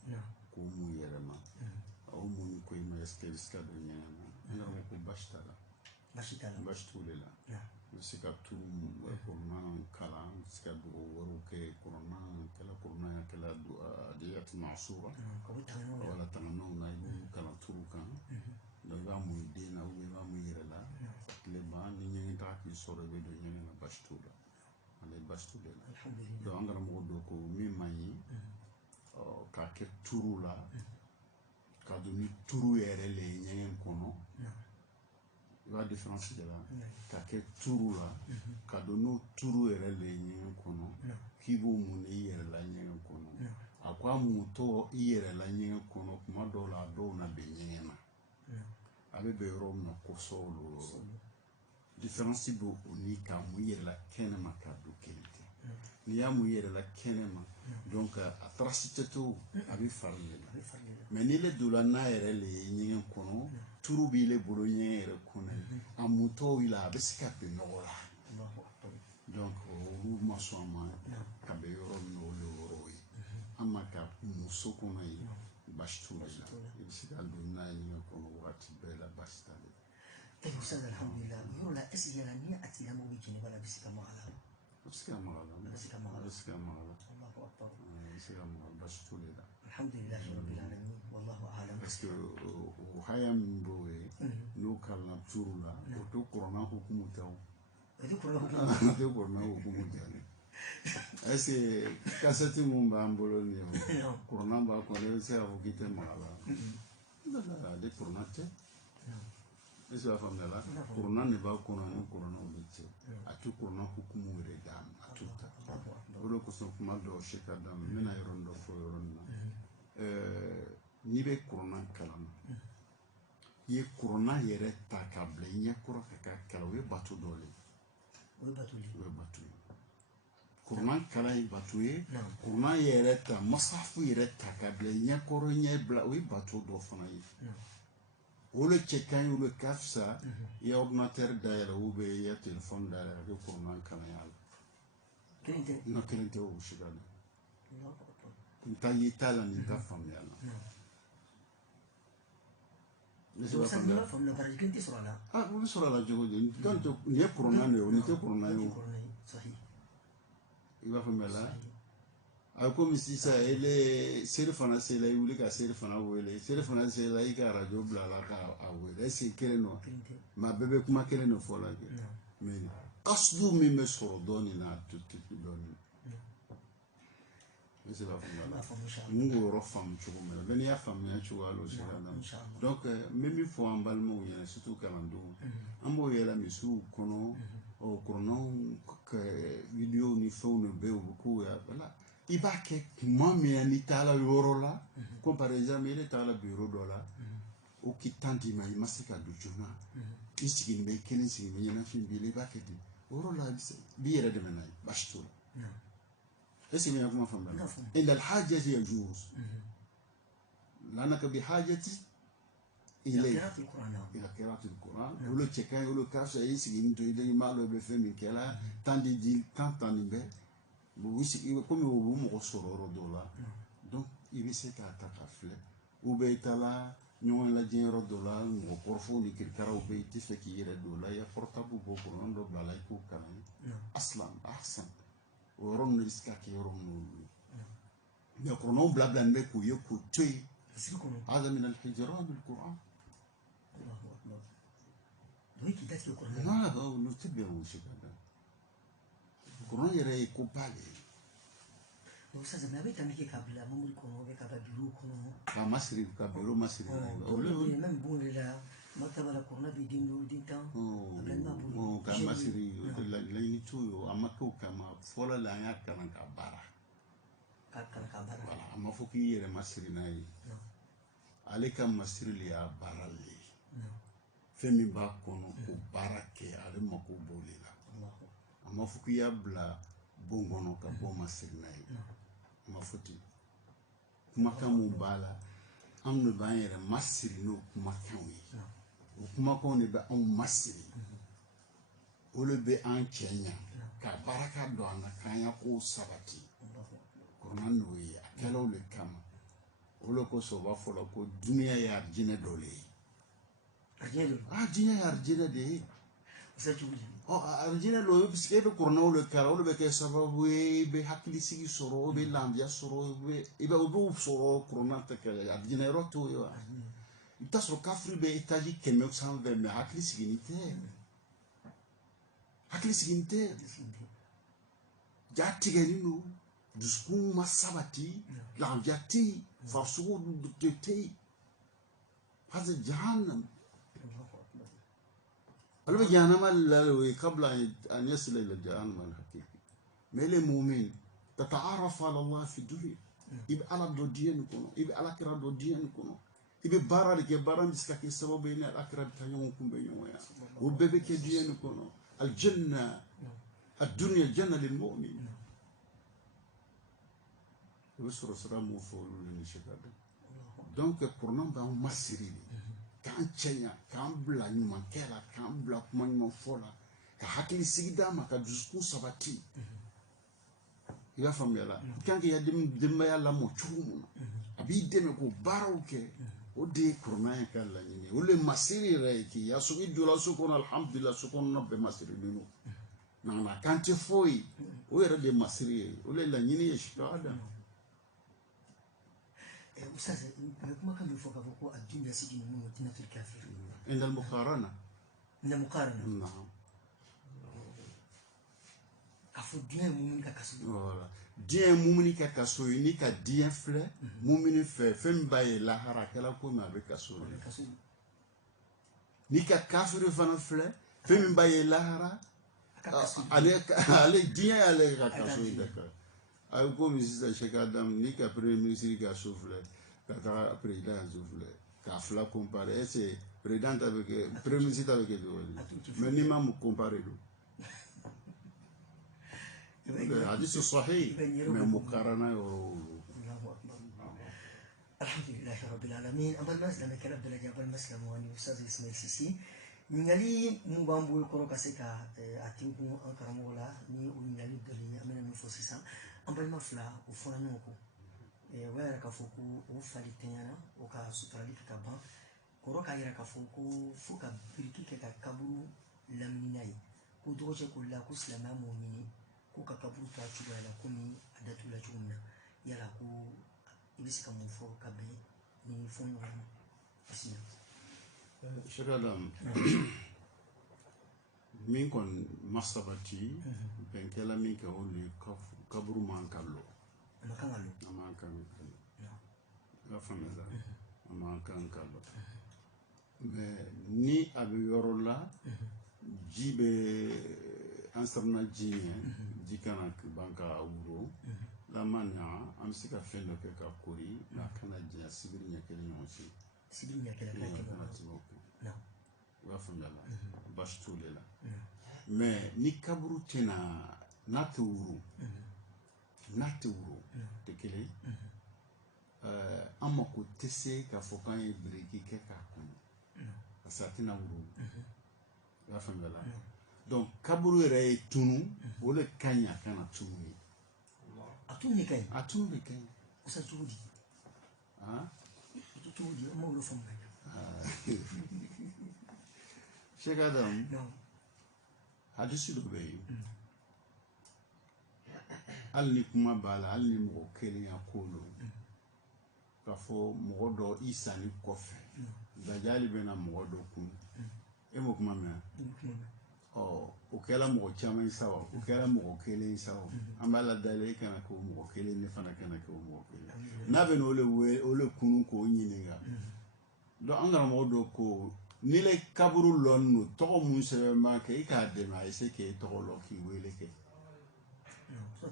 k'o mun yɛrɛma o mun ko i ma est-ce que i bɛ se ka don ɲɛgɛn na n ko baasi t'a la baasi t'olu la n bɛ se ka turu kɔnɔna kalan n bɛ se ka dugawu wɛrɛw kɛ kɔnɔna kɛla kɔnɔna kɛla adiyatu ma'sura wala tangananw na i b'olu kalan turu kan donc i b'a mun i den na ou bien i b'a mun i yɛrɛ la tile ban ni ɲɛgɛn taga k'i sɔrɔ i bɛ don ɲɛgɛn na baasi t'o la ale baasi t'olu la donc an karamɔgɔ dɔ ko min man ɲi k'a kɛ turu la ka don ni turu yɛrɛ le ye ɲɛgɛn kɔnɔ i b'a différence de la k'a kɛ turu la ka don n'o turu yɛrɛ le ye ɲɛgɛn kɔnɔ k'i b'o mun i yɛrɛ la ɲɛgɛn kɔnɔ a ko a mutɔ i yɛrɛ la ɲɛgɛn kɔnɔ kuma dɔw la a dɔw na bɛn ɲɛgɛn na a bɛ bɛn yɔrɔ min na kosɔn o yɔrɔ différence b'o ni k'a mun i yɛrɛ la kɛnɛma k'a don kelen tɛ n'i y'a mun i yɛrɛ la kɛnɛma donc a trace tɛ to a bɛ fari le la mais n'i le donna n'a yɛrɛ le ye ɲɛgɛn kɔnɔ turu b'i le bolo ɲɛgɛn yɛrɛ kɔnɔ a mutɔ la a bɛ se ka bɛn ɲɔgɔn la donc olu ma sɔn a ma ka bɛn yɔrɔ min na olu yɔrɔ ye an ma ka muso kɔnɔ ye baasi t'o la i bɛ se ka don n'a ye ɲɛgɛn kɔnɔ wagati bɛɛ la baasi t'ale la. Ustaz alhamdulillah yɔrɔ la est-ce que yala ni a tigilamɔgɔ bɛ jɛnɛba la a bɛ se ka maga la a bɛ se ka maga la a bɛ se ka maga la a bɛ se ka maga baasi t'o la alhamdulillah rabbil alamin wallahu a'lam parce que o haya min b'o ye n'o kalanna turu la o tɛ kuranna hukumu tɛ o tɛ kuranna hukumu tɛ est-ce que kasɛti mun b'an bolo nin ye kuranna b'a kɔnɔ i bɛ se k'a fɔ k'i tɛ maga la ale kuranna tɛ est ce que a faamuya la kuranna de b'a kɔnɔ ani kurannaw de cɛ a tɛ kuranna hukumu yɛrɛ d'a ma a t'o ta o de kosɔn kuma dɔw se ka d'a ma n bɛna yɔrɔnin dɔ fɔ yɔrɔnin na n'i bɛ kuranna kalan na i ye kuranna yɛrɛ ta k'a bila i ɲɛkɔrɔ ka k'a kalan o ye bato dɔ le ye o ye bato ye kuranna kalan ye bato ye kuranna yɛrɛ ta masafu yɛrɛ ta k'a bila i ɲɛkɔrɔ ɲɛ bila o ye bato dɔ fana ye o le cɛ ka ɲi o le ka fisa i ye ordinateur dayɛlɛ ou bien i ye téléphone dayɛlɛ ka kɛ kuranna kalan ya la nka kelen tɛ o si ka di n ta ye t'a la nin ta faamuya la o bɛ sɔrɔ a la cogo di nin ye kuranna de ye o nin tɛ kuranna ye o i b'a faamuya la a komi sisan seli fana sela i wuli ka seli fana wele seli fana sela i ka arajo bila la k'a wele est ce que kelen don mais a bɛɛ bɛ kuma kelen de fɔ la kɛ mais kasudu min bɛ sɔrɔ dɔɔnin na a tɛ dɔɔnin n bɛ se k'a faamuya mun k'o yɔrɔ faamu cogo min na bɛɛ n'i y'a faamuya cogoya la o sira la donc n bɛ min fɔ an balimaw ɲɛna surtout kalandenw an b'o yɛlɛ misiw kɔnɔ kurannaw ka video ni fɛnw de bɛ yen u bɛ k'o ya voilà il va que moi mais ni tala yoro la comme par exemple il est à la bureau dola ou qui tandi ma masika du jona ici qui me kene si me yana fin bi le ba ke di yoro la bi yere de menay bashtul ليس من يكون مفهوم إن الحاجة يجوز لأنك بحاجة إليه إلى قراءة القرآن ولو تكان ولو كاش يسي إنتو إلى ما لو بفهم كلا تاندي دي تاندي به ويسي كم هو مقصور دولا donc il veut se faire ou beitala ñoon la jero dola ngo porfo ni kirkara ou beiti fe ki yere dola ya portable bo ko non do balay ko kan aslan ahsan ورم نسكاك يرم يقرنون بلا بلا نبكو يكو تي هذا من الحجران بالقرآن الله أكبر دويكي داتي القرآن ما هذا نتبعه شكرا القرآن يرى يكوبالي أستاذ ما بيت أمريكا قبل ممكن يكونوا بكذا بيروكونوا كمصري كبيرو مصري من بون لا مكتب القرآن بيدينو دينتا كمصري لا ينتوي أما كو كما فولا لا يكنا كبارا ولا أما فوكي يرى مصري ناي عليك مصري ليا بارالي فمي باكونو كباركي على ما كوبوليلا أما فوكي يبلا bongono ka boma signai mafuti kuma kamu bala amnu bayere masiri no kuma kanwi kuma ko ne ba on masiri ole be an kenya ka baraka do an kanya ko sabati korona no ya kala ole kama ole ko so ba folo ko dunia ya jine dole jine ya jine de arjina lo biske be korona lo kara lo be ke sababu be hakili sigi soro be landia soro be ibe obo soro korona ta ke arjina roto yo ita soro kafri be itaji keme san ve me hakili sigi nite jati gani no dusku masabati landia ti farsugo te hada jahannam قلب جهنم قبل أن يصل إلى جهنم الحقيقي ميل المؤمن تتعرف على الله في الدنيا يبقى على دوديان كونو يبقى على كرا دوديان كونو يبقى بارا لك بارا مسكاك السبب بين الأكرا بتاعهم كم بينهم يا وببك ديان كونو الجنة الدنيا جنة للمؤمن بسرعة سرعة موفول للشباب donc pour nous ba masiri kan chenya kan bla nyuma kela kan bla kuma nyuma fola ka hakili sigida ma ka dusku sabati ya famela kan ya dimba ya la mo chumu abi deme ko barawke o de kurna ka la nyini o le masiri reiki ya so idula so kono alhamdulillah so kono be masiri dinu na kan te foi o era de masiri o le la nyini yeshada أستاذ ما كان بيفوق فوق الدنيا سجن من مدينة الكافر عند المقارنة نعم أفو الدنيا مؤمن كاسو دين مؤمن كاسو يني كدين فلا مؤمن فم باي لا هراكلا كوما بكاسو ني كافر فانا فلا فم باي لا هرا على دين على كاسو يدك أو كم يصير شيء كادم نيكا بريميسي كاسوفله كذا بريدان سوفله كافلا كومباري إيه بريدان تابك بريميسي تابك دولي مني ما مكومباري دو حديث صحيح من مقارنة الحمد لله رب العالمين أبل مسلم كلام دلجة أبل مسلم واني أستاذ إسماعيل سيسي نيالي مبامبو يكرو كاسيكا أتيمكو أنكرمولا ني ونيالي دلي أمنا مفوسيسا أبل مفلا وفرانوكو ويرا كفوكو وفالي تنيانا وكا سوترالي كابان كورو كايرا كفوكو فوكا بريكي كا كابو لاميناي كو دوجه كولا كو سلاما مؤمني كو كابو تاچو لا كومي اداتو لا جومنا يلا كو يبسكا موفو كابي ني فونو بسم الله شكرا min kon masabati ben kala min ka woni kaburu man kallo ama kan la fameza ama kan kallo mais ni abi yorola jibe ansarna jine jikana banka wuro Adamana am se ka fɛn dɔ kɛ ka kori n'a kana diɲɛ sibiri ɲɛ kelen ɲɔgɔn ci sibiri ɲɛ kelen kɛ na u y'a faamuya la baasi t'ole la mais ni kaburu tɛna n'a tɛ wuro tɛ kelen an mako tɛ se k'a fɔ k'an ye biriki kɛ k'a kɔnɔ parce que a tɛna wuro u y'a faamuya la donc kaburu yɛrɛ ye tunu o de ka ɲi a kana tunu ye a tunu de ka ɲi a tunu de ka ɲi usa cogo di cogo di an m'olu faamuya Sheikh Adam hadisi dɔ bɛ yen hali ni kuma b'a la hali ni mɔgɔ kelen y'a ko don k'a fɔ mɔgɔ dɔ i sanni kɔfɛ dajali bɛna mɔgɔ dɔ kun e m'o kuma mɛn o kɛra mɔgɔ caman sa o kɛra mɔgɔ kelen sa o an b'a ladala e kana k'o mɔgɔ kelen ne fana kana k'o mɔgɔ kelen n'a bɛ o le kunu k'o ɲininka donc an karamɔgɔ dɔ ko n'i le kaburu lɔn no tɔgɔ mun sɛbɛn b'a kɛ i k'a dɛmɛ a ese k'e tɔgɔ lɔ k'i wele kɛ a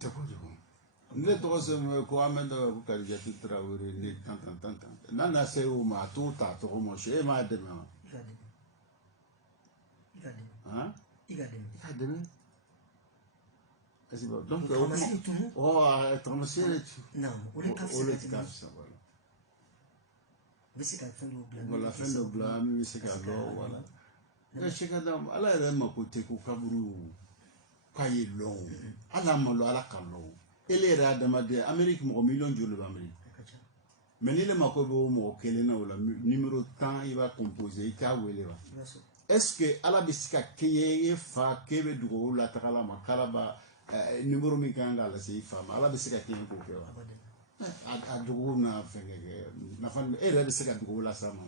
tɛ kojugu ne tɔgɔ sɛbɛn ko an bɛ tɔgɔ ko Karijatu Tarawele ne tan n'a na se o ma a t'o ta tɔgɔ ma so e m'a dɛmɛ wa i ka dɛmɛ donc tamasiyɛn o le ka fisa wala fɛn dɔ bila min bɛ se ka dɔn wala nka Sheikh Adam ala yɛrɛ mako tɛ ko kaburu k'a ye lɔn ala ma lɔ ala ka lɔn ele yɛrɛ adamaden Amérique mɔgɔ miliyɔn joli bɛ Amérique mais ni le mako bɛ o mɔgɔ kelen na o la numéro 10 i b'a composer i t'a wele wa est-ce que ala bɛ se ka kɛ ye e fa k'e bɛ dugawu la tagala ma k'ala ba numéro min kan k'a lase i fa ma ala bɛ se ka kɛ ye k'o kɛ wa a dugawu na fɛn kɛ nafa e yɛrɛ bɛ se ka dugawu lase ma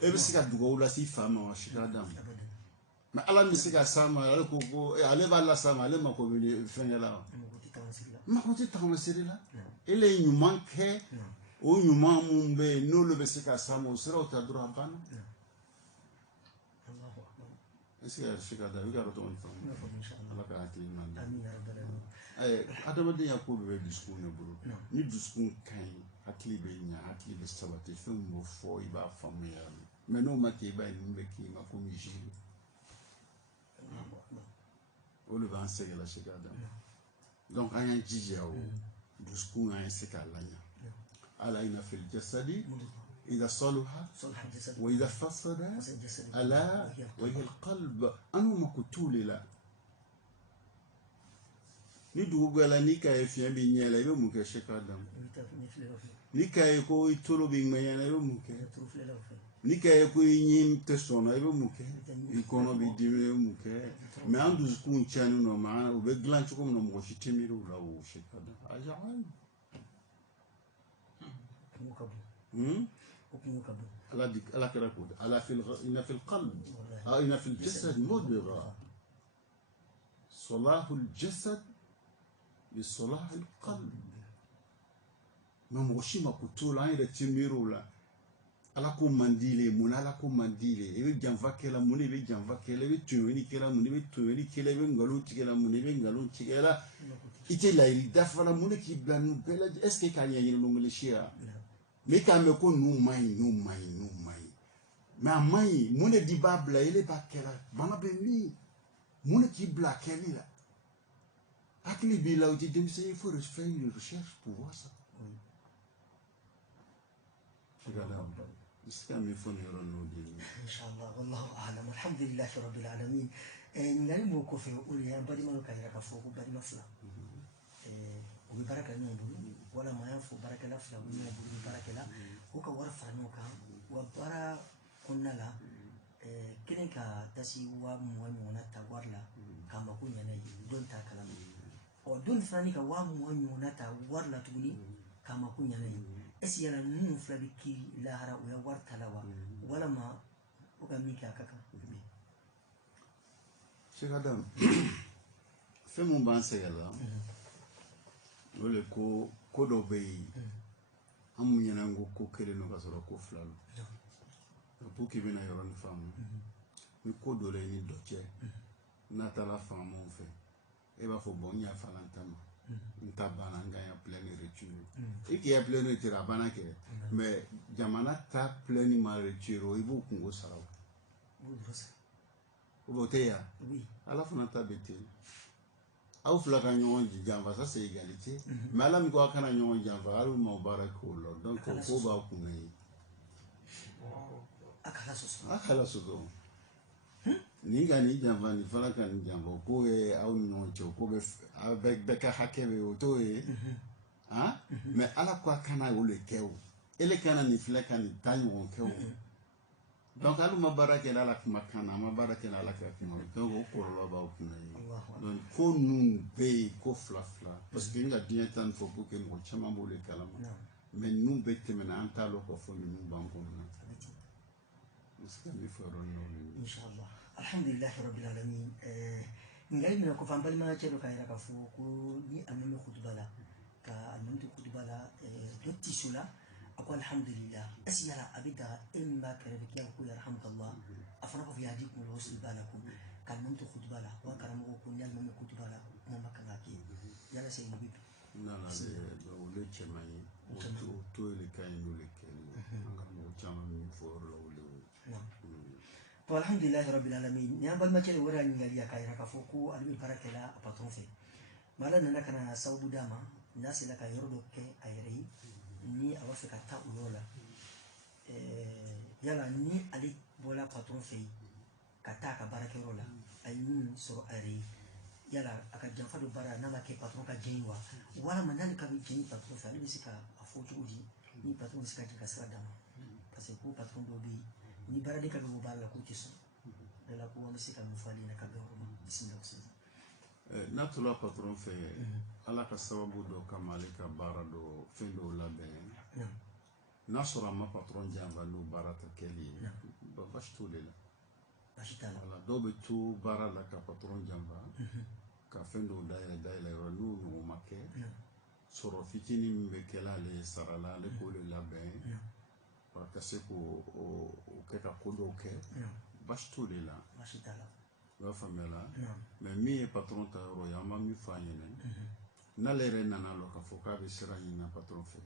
e bɛ se ka dugawu lase i fa ma wa Sheikh Adam mais ala bɛ se ka s'a ma ale ko ale b'a lase ma ale mako bɛ fɛn kɛ la wa mako tɛ tamasiri la ele ye ɲuman kɛ o ɲuman mun bɛ yen n'olu bɛ se ka s'a ma o siraw ta dɔrɔn a banna est-ce que Sheikh Adam i ka yɔrɔ tɔgɔ faamu ala ka hakili ɲuman di adamadenya ko bɛɛ bɛ dusukun de bolo ni dusukun ka ɲi hakili bɛ ɲa hakili bɛ sabati fɛn min bɛ fɔ i b'a faamuya mais n'o ma kɛ i b'a ye ninnu bɛ k'i ma komi jeli o de b'an sɛgɛn la Sheikh Adam donc an y'an jija o dusukun an ye se k'a laɲa ala inna fil jasadi إذا صلح وإذا فسد ألا وهي القلب أنا ما كتول لا ni dugu gala ni ka ye fiɲɛ bi ɲɛ la i bɛ mun kɛ Sheikh Adam ni ka ye ko i tolo bi ŋmɛɲɛ la i bɛ mun kɛ ni ka ye ko i ɲi tɛ sɔn na i bɛ mun kɛ i kɔnɔ bi dimi i bɛ mun kɛ mais an dusukun cɛnni nɔ ma u bɛ dilan cogo min na mɔgɔ si tɛ miiri o la o Sheikh Adam ajaban ala kɛra ko ala inna fil qalb inna fil jasad mudghah salahul jasad بصلاح القلب ما مغشي ما كتول عين رتميرو لا على كم منديلي من على كم منديلي يبي جنفا كلا مني يبي جنفا كلا يبي تويني كلا مني يبي تويني كلا يبي نقولون كلا مني يبي نقولون كلا إتلا يريد دفعنا مني كيبلان بلا إسكي كان يجينا لونغليشيا ميكا ميكون نو ماي ما ماي مني دي بابلا يلي باكلا بنا بمي مني كيبلا كلا لا Akili bila uji demse il faut faire une recherche pour voir ça. Inshallah wallahu a'lam alhamdulillah rabbil alamin ngari mo ko fe uri ya bari ma ka ka fo ko bari ma fla o bi baraka ni ndu wala ma ya fo baraka la fla ni mo bi baraka la ko ka war fa no ka wa bara kunna la kelen ka tasi wa mo na ta warla kamba kunya na don ta kala o don fani ka wa mo nyona ta warla tuguni kama kunya na esi yana mun flabi ki lahara o ya warta lawa wala ma o ga mi ka kaka Sheikh Adam fɛn mun b'an sɛgɛn la o le ko dɔ bɛ yen an mun ɲɛna n ko ko kelen don ka sɔrɔ ko fila don pour que bɛna yɔrɔ nin faamu ni ko dɔ la i ni dɔ cɛ Natala femme on fait. Et va faut bon, il y a falantama. Ntabana ngaya plein de retiro. Et qui a plein de retiro à banake. Mais Jamana ta plein de mal retiro, il faut qu'on go sarau. Vous votez à? Oui. À la fin, on t'a bêté. Au flacanyon du Jamba, ça c'est égalité. Mais à la mi quoi kana nyon Jamba, alu mo barako lo. Donc on faut ba kunai. Akala soso. Ni gani Jamba ni falaka ni Jamba ko e au nyon cho ko be avec beka hakebe oto e. Hein? Mais à la quoi kana o le keo. Ele kana ni flaka ni tanyo keo. Donc alu ma barake la kuma kana ma barake la kuma. Donc o ko lo ba kunai. Donc, faut nous payer, faut flafla. Parce que nous avons bien temps pour que nous changions les calmes. Mais nous bêtons maintenant, en tant que faut nous banquons. C'est ce qu'il faut nous. Inch'Allah. Alhamdulillah Rabbil Alamin. Ngai mina ko fambali ma chelo kaira ka fu ko ni ameme khutbala ka ameme khutbala do tisula ako alhamdulillah asiyara abida imma karabiki ko yarhamukallah afana ko fi yadikum wa usbalakum kalmantu khutbala wa karamu ko nyal mame khutbala mo makanga ki yala sey nabi nana le chemani to le kayno le kayno ngam chama mi for lo to alhamdulillah rabbil alamin nyambal ma chere wara ngali ya kaira ka foko albi barakela patron fe mala nana kana saubu dama nasi la ka yordo ke ayri ni awafika ta ulola yala ni ali bola patron fe kata ka barakero la ayun so ari yala aka janfa do bara na make patron ka jenwa wala manali ka bi jeni patron fa ali bisika afoto udi ni patron bisika ka sara dama parce que patron do bi ni bara de ka go bara la ko tiso de la ko bisika mufali na ka go bisina ko natula patron fe ala ka sababu do kamale ka bara do fendo la ben nasura ma patron jamba no barata keli ba bastule la ala do be tu bara la ka patron jamba ka fendo daila ro no no make soro fitini mbe kela le sarala le ko le la ben pa ka se ko o ke ka kodo ke bastule la la famela mais mi patron ta ro ya ma mi fanyene na le re nana lo ka foka be sira ni na patron fe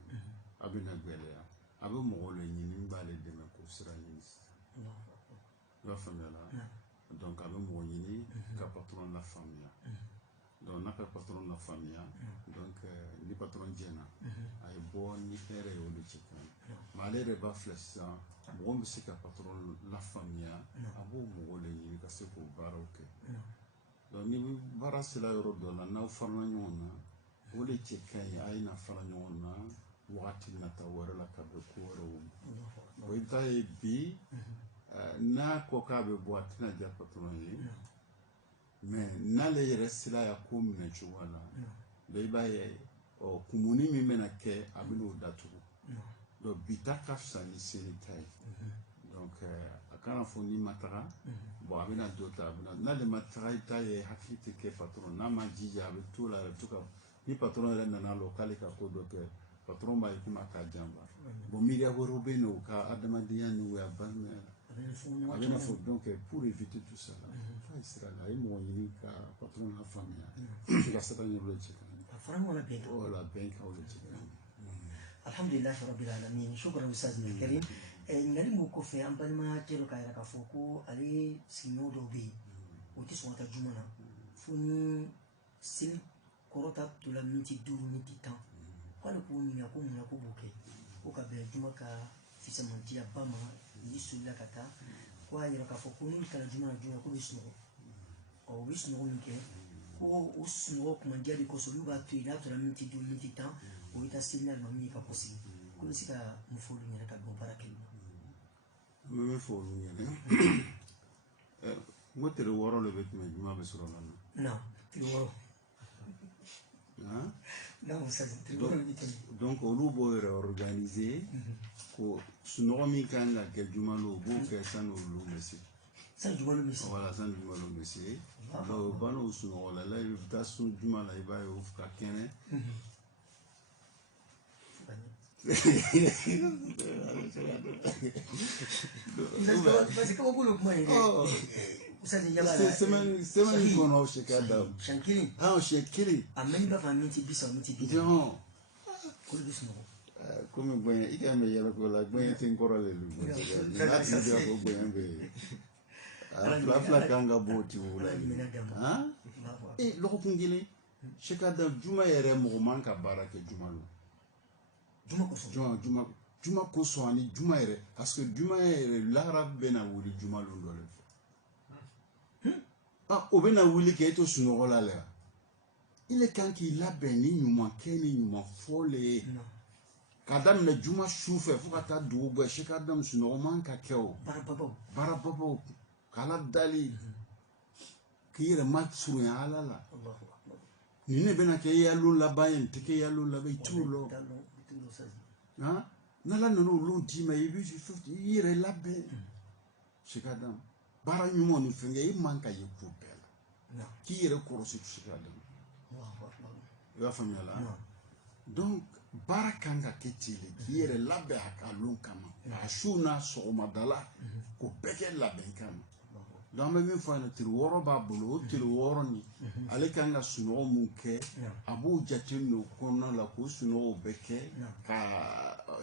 abina gbele ya abe mo le ni ba le de me ko sira ni la famela donc abe mo ni ka patron la famille donc na ka patron la famille donc ni patron jena ay bon ni ere o le chikan ma le re ba flessa mo be se ka patron la famille abo mo le ni ka se ko baroke donc ni bara sila yoro do la na farna nyona o le chikan ay na farna nyona wakati na tawara la ka be ko ro o itaye bi na ko ka be boati na ja patron yi mais na le resila ya ko mena chuwala be baye o kumuni mi mena ke abino datu do bitaka fsani sinitai donc akana foni matara bo abina dota abina na le matara itaye hakiti ke patron na majija be tula tuka ni patron le na lokale ka ko do ke patron ba ikuma ka jamba bo miria go beno ka adama diani we abana avec faut donc pour éviter tout ça il sera là et moi il ka patron la famille c'est ça dans le check فرنوا ولا بينك ولا بينك ولا check الحمد لله رب العالمين شكرا استاذ الكريم نريم كوفي ام بالما تيرو كايرا كفوكو علي سينو دوبي وتي سوات الجمعه فوني سيل كوروتا تولا ميتي دور ميتي تان قال كوني يكون نكو بوكي وكبه جمعه في سمنتيا باما يسولا كتا كوايرا كفوكو ني كلا جمعه كو بيسنو او بيسنو نكي ko usno kuma jadi ko so yuba to ina to minti do minti tan o ita signal mami ka posi ko sika mufulu ni ka go barake me folu ni ngotere woro le bet me juma be sura nan non tiri woro hein non ça tiri woro ni tan donc au lubo organisé ko sunomi kanga ke juma lo bo ke sanu lo mesi san juma lo mesi voilà san juma lo mesi lo bano suno la la ta sun juma la iba yo ka kene parce que beaucoup le moins semaine kɔnɔ shekada shankili shekiri ameni ba famiti bisa miti bi non ko du sunɔgɔ comme gbɛn i ka mɛ yɛlɛ ko la gbɛn tɛ n kɔrɔ le lu n'a tigi bɛ ko gbɛn bɛ fila kan ka bɔ o ti o la lɔgɔkun kelen shekada juma yɛrɛ mɔgɔ man ka baara kɛ juma lo juma kosɔn ani juma yɛrɛ parce que juma yɛrɛ lahara bɛna wuli juma lo dɔ le fɛ o bɛna wuli kɛ e to sunɔgɔ la la ile kan k'i labɛn ni ɲuman kɛ ni ɲuman fɔ le ye ka daminɛ juma su fɛ fo ka taa dugu bɔ shekada sunɔgɔ man ka kɛ o baarababaw k'ala dali k'i yɛrɛ ma surunya ala la ni ne bɛna kɛ yalo laban ye tɛ kɛ yalo laban i t'o lɔ n'ala nana olu d'i ma i yɛrɛ labɛn shekada baara ɲuman ni fɛn kɛ i man ka ye ko bɛɛ la k'i yɛrɛ kɔrɔsi shekada i b'a faamuya la donc baara kan ka kɛ ten de k'i yɛrɛ labɛn a ka lon kama a su n'a sɔgɔmadala k'o bɛɛ kɛ labɛn kama donc an bɛ min fɔ a ɲɛna tile 6 b'a bolo o tile 6 nin ale kan ka sunɔgɔ mun kɛ a b'o jateminɛ o kɔnɔna la k'o sunɔgɔw bɛɛ kɛ ka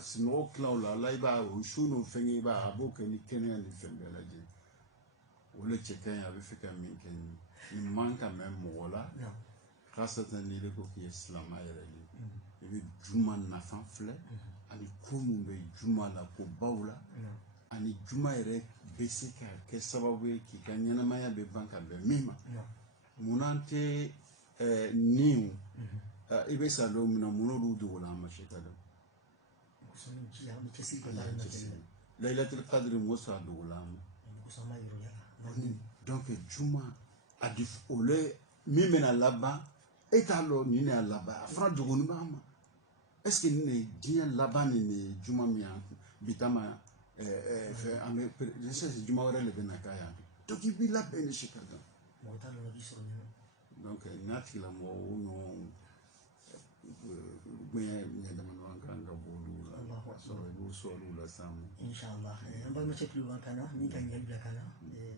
sunɔgɔ tila o la i b'a o su n'o fɛn ye i b'a a b'o kɛ ni kɛnɛya ni fɛn bɛɛ lajɛlen o le cɛ ka ɲi a bɛ fɛ ka min kɛ nin man ka mɛn mɔgɔ la kasatan n'i ko k'i ye silamɛ yɛrɛ ye i bɛ juma nafa filɛ ani ko min bɛ juma la ko baw la ani juma yɛrɛ bɛ se ka kɛ sababu ye k'i ka ɲɛnamaya bɛ ban ka bɛn min ma munna an tɛ niw i bɛ sa don min na mun n'olu dogola an ma se ka dɔn layilatul kadiri mo sa dogola an ma donc juma a di ole min bɛna laban e t'a dɔn nin de y'a laban a fana dogoni b'an ma est ce que nin de ye diɲɛ laban nin de ye juma min y'an bi ta ma an bɛ juma wɛrɛ de bɛna k'a yan donc i b'i labɛn de si ka kan donc n'a tigilamɔgɔ o ɲɔgɔn ɲɛ damadɔ kan ka bɔ olu la ka sɔrɔ i b'o sɔrɔ olu la sisan inshallah an balimakɛ tulo b'an kan na min ka ɲɛli bila kan na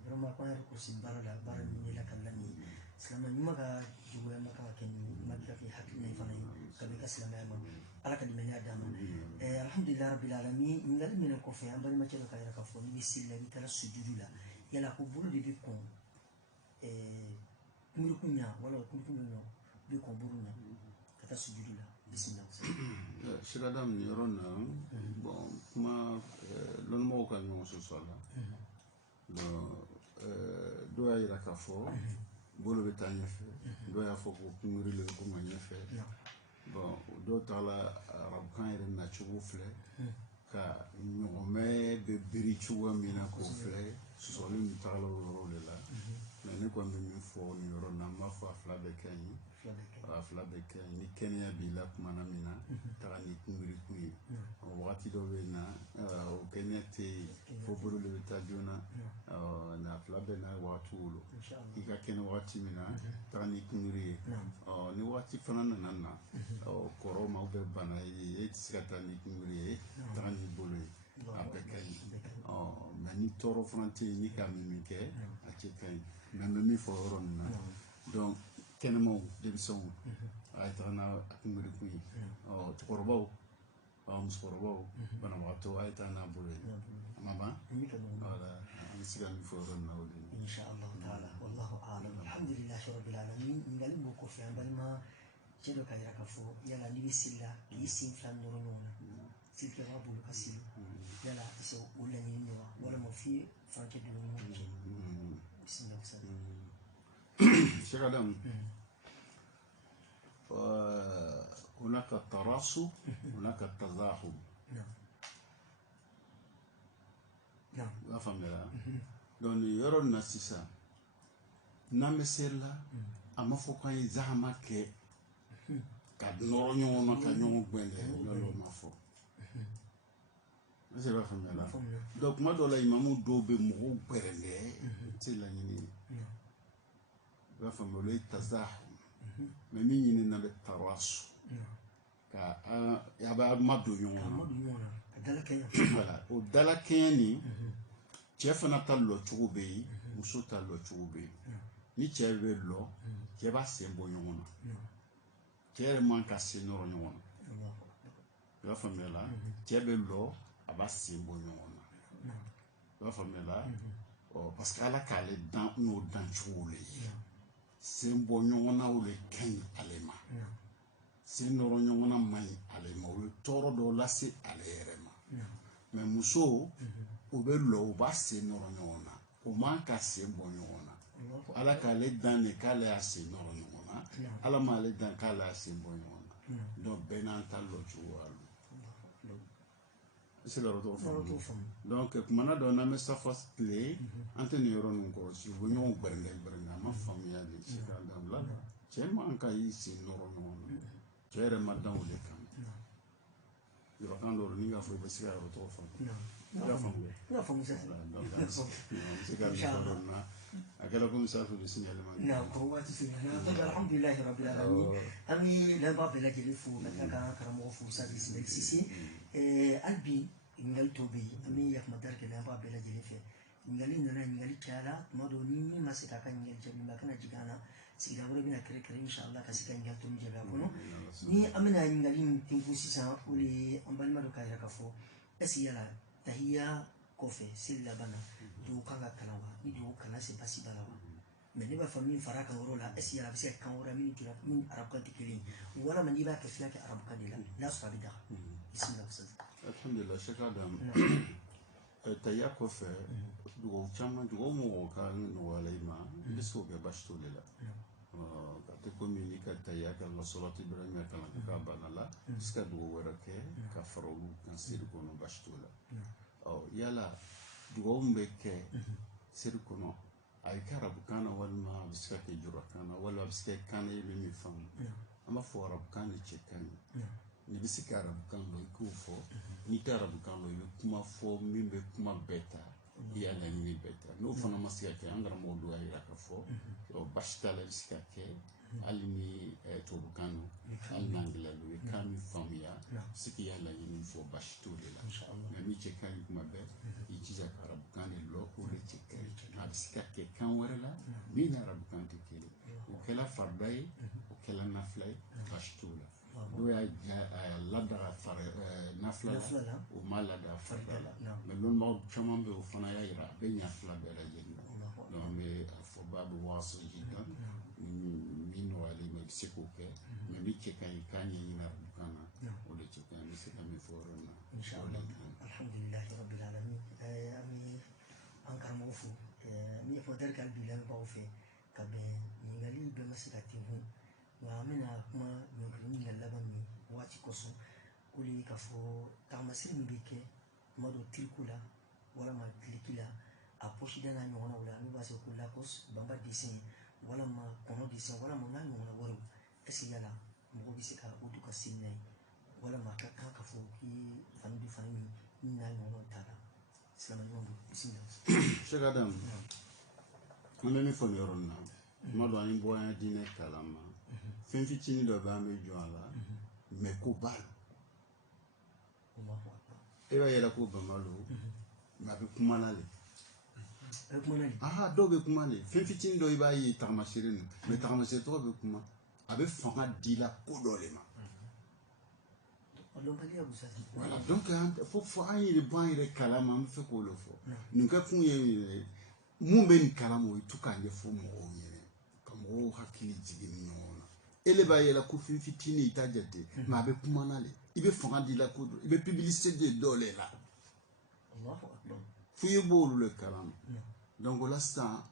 vraiment ko an yɛrɛ kɔlɔsi baara la baara min ye la ka lamɛn silamɛ ɲuman ka juguya ma kan ka kɛ nin ma kɛ hakilina ye fana ye ka bɛ ka silamɛya ma ala ka dɛmɛ d'a ma alhamdulilahi rabbil alamin ɲininkali minɛ kɔfɛ an balimakɛ dɔ ka yɛrɛ k'a fɔ n'i bɛ seli la i bɛ taa sujudu la yala ko bolo de bɛ kɔn kumurukun ɲa wala kumurukun bɛ kɔn bolo ɲa ka taa sujudu la bisimila sirada min yɔrɔ na bon kuma lɔnnimɔgɔw ka ɲɔgɔn sɔsɔ la dɔw y'a yira k'a fɔ bolo bɛ taa ɲɛfɛ dɔw y'a fɔ ko kumurilen ko ma ɲɛfɛ bon dɔw ta la arabukan yɛrɛ nacogo filɛ ka ɲɔgɔnmɛ bɛ biri cogoya min na k'o filɛ sɔsɔli min tagala o yɔrɔ de la mais ne kɔni bɛ min fɔ nin yɔrɔ na n b'a fɔ a fila bɛɛ ka ɲi a fila bɛɛ ka ɲi ni kɛnɛya b'i la kumana min na taga ni kunbirikun ye wagati dɔ bɛ na o kɛnɛya tɛ yen fo bolo de bɛ taa joona a fila bɛɛ n'a wagati wolo i ka kɛnɛ wagati min na taga ni kunbiri ye ni wagati fana nana na kɔrɔ ma bɛ bana ye e tɛ se ka taa ni kunbiri ye taga ni bolo ye a bɛɛ ka ɲi mais ni tɔɔrɔ fana tɛ yen ni ka min kɛ a cɛ ka ɲi mais n bɛ min fɔ yɔrɔ nin na donc kɛnɛmaw denmisɛnw a ye taga n'a kunbirikun ye cɛkɔrɔbaw musokɔrɔbaw banabagatɔ a ye taa n'a bolo ye a ma ban voilà an bɛ se ka min fɔ yɔrɔ nin na o de ye inshallah taala wallahu a'lam alhamdulillahi rabbil alamin ɲininkali b'o kɔfɛ an balima cɛ dɔ ka yira k'a fɔ yala n'i bɛ seli la k'i sen fila nɔrɔ ɲɔgɔn na selikɛ b'a bolo ka seli yala i se o laɲini de wa walima f'i ye furancɛ dɔ ɲɔgɔn cɛ bisimila Sheikh Adam هناك التراص هناك التزاحم نعم أفهم لا donc yɔrɔ nin na sisan n'an bɛ seli la a ma fɔ k'an ye zahama kɛ ka nɔrɔ ɲɔgɔn na ka ɲɔgɔn gbɛlɛ n'o ma fɔ est-ce que i b'a faamuya la donc kuma dɔw la imamu dɔw bɛ mɔgɔw gbɛrɛndɛ tɛ laɲini ye i b'a faamuya o ye tazahum mais min ɲini na bɛ tarasu ka a b'a ma don ɲɔgɔn na voilà o dalakɛɲɛ nin cɛ fana ta lɔcogo bɛ yen muso ta lɔ cogo bɛ yen ni cɛ bɛ lɔ cɛ b'a sen bɔ ɲɔgɔn na cɛ yɛrɛ man ka sen nɔrɔ ɲɔgɔn na i b'a faamuya la cɛ bɛ lɔ a b'a sen bɔ ɲɔgɔn na i b'a faamuya la parce que ala k'ale dan n'o dan cogo le ye sen bɔ ɲɔgɔn na o le ka ɲi ale ma sen nɔrɔ ɲɔgɔn na man ɲi ale ma o ye tɔɔrɔ dɔ lase ale yɛrɛ ma mais muso o bɛ lɔ o b'a sen nɔrɔ ɲɔgɔn na o man ka sen bɔ ɲɔgɔn na ala k'ale dan de k'ale y'a sen nɔrɔ ɲɔgɔn na ala m'ale dan k'ale y'a sen bɔ ɲɔgɔn na donc bɛɛ n'an ta lɔ cogo a lo c'est le retour donc kumana dɔ n'an bɛ safa tile an tɛ nin yɔrɔ ninnu kɔlɔsi u bɛ ɲɔgɔn gbɛrɛngɛ a ma faamuya de se ka dabila cɛ man ka y'i sen nɔrɔ ɲɔgɔn na cɛ yɛrɛ ma dan o de kan yɔrɔ kan dɔ ni k'a fɔ i bɛ se ka yɔrɔ tɔgɔ faamu i y'a faamu se ka nin yɔrɔ na a kɛra komi sa fɛ signalé ma na ko waati signalé alhamdulilahi rabbil alamin an bɛ lamɛnbaa bɛɛ lajɛlen fo ka tila ka karamɔgɔ fo Ustaz Ismail Cissé hali bi ɲininkali tɔw bɛ yen an bɛ yafamadali kɛ lamɛnbaa bɛɛ lajɛlen fɛ ɲininkali nana ɲininkali cayara tuma dɔw ni min ma se k'a ka ɲininkali jaabi a kana jigin an na sigida wɛrɛ bɛna kɛrɛkɛrɛ inshallah ka se ka ɲininkali tɔ min jaabi a kɔnɔ ni an bɛna ɲininkali min tɛnku sisan o de ye an balima dɔ k'a jira k'a fɔ est-ce que yala tahiya kɔfɛ seli laban na dugu kan ka kalan wa ni dugu kalan se basi b'a la wa mais ne b'a fɔ min fara kan yɔrɔ la est-ce que yala a bɛ se ka kan wɛrɛ min arabukan tɛ kelen ye walama n'i b'a kɛ f'i ka kɛ arabukan de la n'a sɔrɔ a bɛ daga bisimila ustaz alhamdulillah Sheikh Adam tahiya kɔfɛ dugawu caman dugawu mɔgɔw ka nɔgɔyala i ma i bɛ se k'o kɛ basi t'o de la ka tɛ komi n'i ka tahiya kɛ lasolati Ibrahima kalan k'a banna la i bɛ se ka dugawu wɛrɛ kɛ ka fara olu kan seli kɔnɔ basi t'o la yala dugawu min bɛ kɛ seli kɔnɔ a bɛ kɛ arabukan na walima a bɛ se ka kɛ jurakan na walima a bɛ se ka kɛ kan na i bɛ min faamu an b'a fɔ arabukan de cɛ ka ɲi n'i bɛ se ka arabukan dɔn i k'o fɔ n'i tɛ arabukan dɔn i bɛ kuma fɔ min bɛ kuma bɛɛ ta i y'a laɲini bɛɛ ta n'o fana ma se ka kɛ an karamɔgɔ dɔ y'a jira k'a fɔ basi t'a la i bɛ se ka kɛ hali ni tubabukan don hali n'angilɛ don i kan min faamuya se k'i y'a laɲini fɔ basi t'o de la nka min cɛ ka ɲi kuma bɛɛ i jija ka arabukan de lɔ o de cɛ ka ɲi a bɛ se ka kɛ kan wɛrɛ la min ni arabukan tɛ kelen o kɛla farida ye o kɛla nafila ye basi t'o la n'o y'a ladaga nafila la o ma ladaga farida la mais lɔnnibagaw caman bɛ yen o fana y'a jira a bɛ ɲa fila bɛɛ lajɛlen na donc an bɛ a fɔ ba bɛ waso jidan min nɔgɔyalen ma i bɛ se k'o kɛ mais min cɛ ka ɲi k'a ɲɛɲini arabukan na o de cɛ ka ɲi an bɛ se ka min fɔ yɔrɔ in na inshallah alhamdulilahi rabbil alamin an bɛ an karamɔgɔ fo min fɔ dari ka bi lamɛnbagaw fɛ ka bɛn ɲininkali bɛɛ ma se ka tɛnku nka an bɛna kuma ɲininkali laban min waati kɔsɔn o de ye k'a fɔ tagamasiri min bɛ kɛ tuma dɔ tiriku la walama tileki la a pɔsida n'a ɲɔgɔnnaw la n'u b'a fɔ ko lakos banba desen walama kɔnɔ desen walama n'a ɲɔgɔnna wɛrɛw est-ce que yala mɔgɔ bɛ se ka o du ka seli n'a ye walama a ka kan k'a fɔ k'i fani bɛ fani min n'a ɲɔgɔnnaw t'a la silamɛ ɲɔgɔn don bisimila. Sheikh Adam an bɛ min fɔ nin yɔrɔ nin na tuma dɔ an ye bɔ an ye diinɛ kalan ma fɛn fitinin dɔ bɛ an bɛ jɔ a la mais ko ba lo e b'a yɛlɛ ko bama lo mais a bɛ kuma la le dɔw bɛ kuma le fɛn fitinin dɔ i b'a ye tagamasere ninnu mais tagamasere tɔgɔ bɛ kuma a bɛ fanga di la ko dɔ le ma voilà donc fo an yɛrɛ bɔ an yɛrɛ kalama an bɛ fɛ k'o de fɔ nin kɛ kun ye mun bɛ nin kalama o ye to k'a ɲɛfɔ mɔgɔw ɲɛna ka mɔgɔw hakili jigin ɲɔgɔn na e le b'a yɛlɛ ko fɛn fitinin i t'a jate mais a bɛ kuma na le i bɛ fanga di la ko dɔ i bɛ publicité de dɔ le la fo i b'olu le kalama donc o la sisan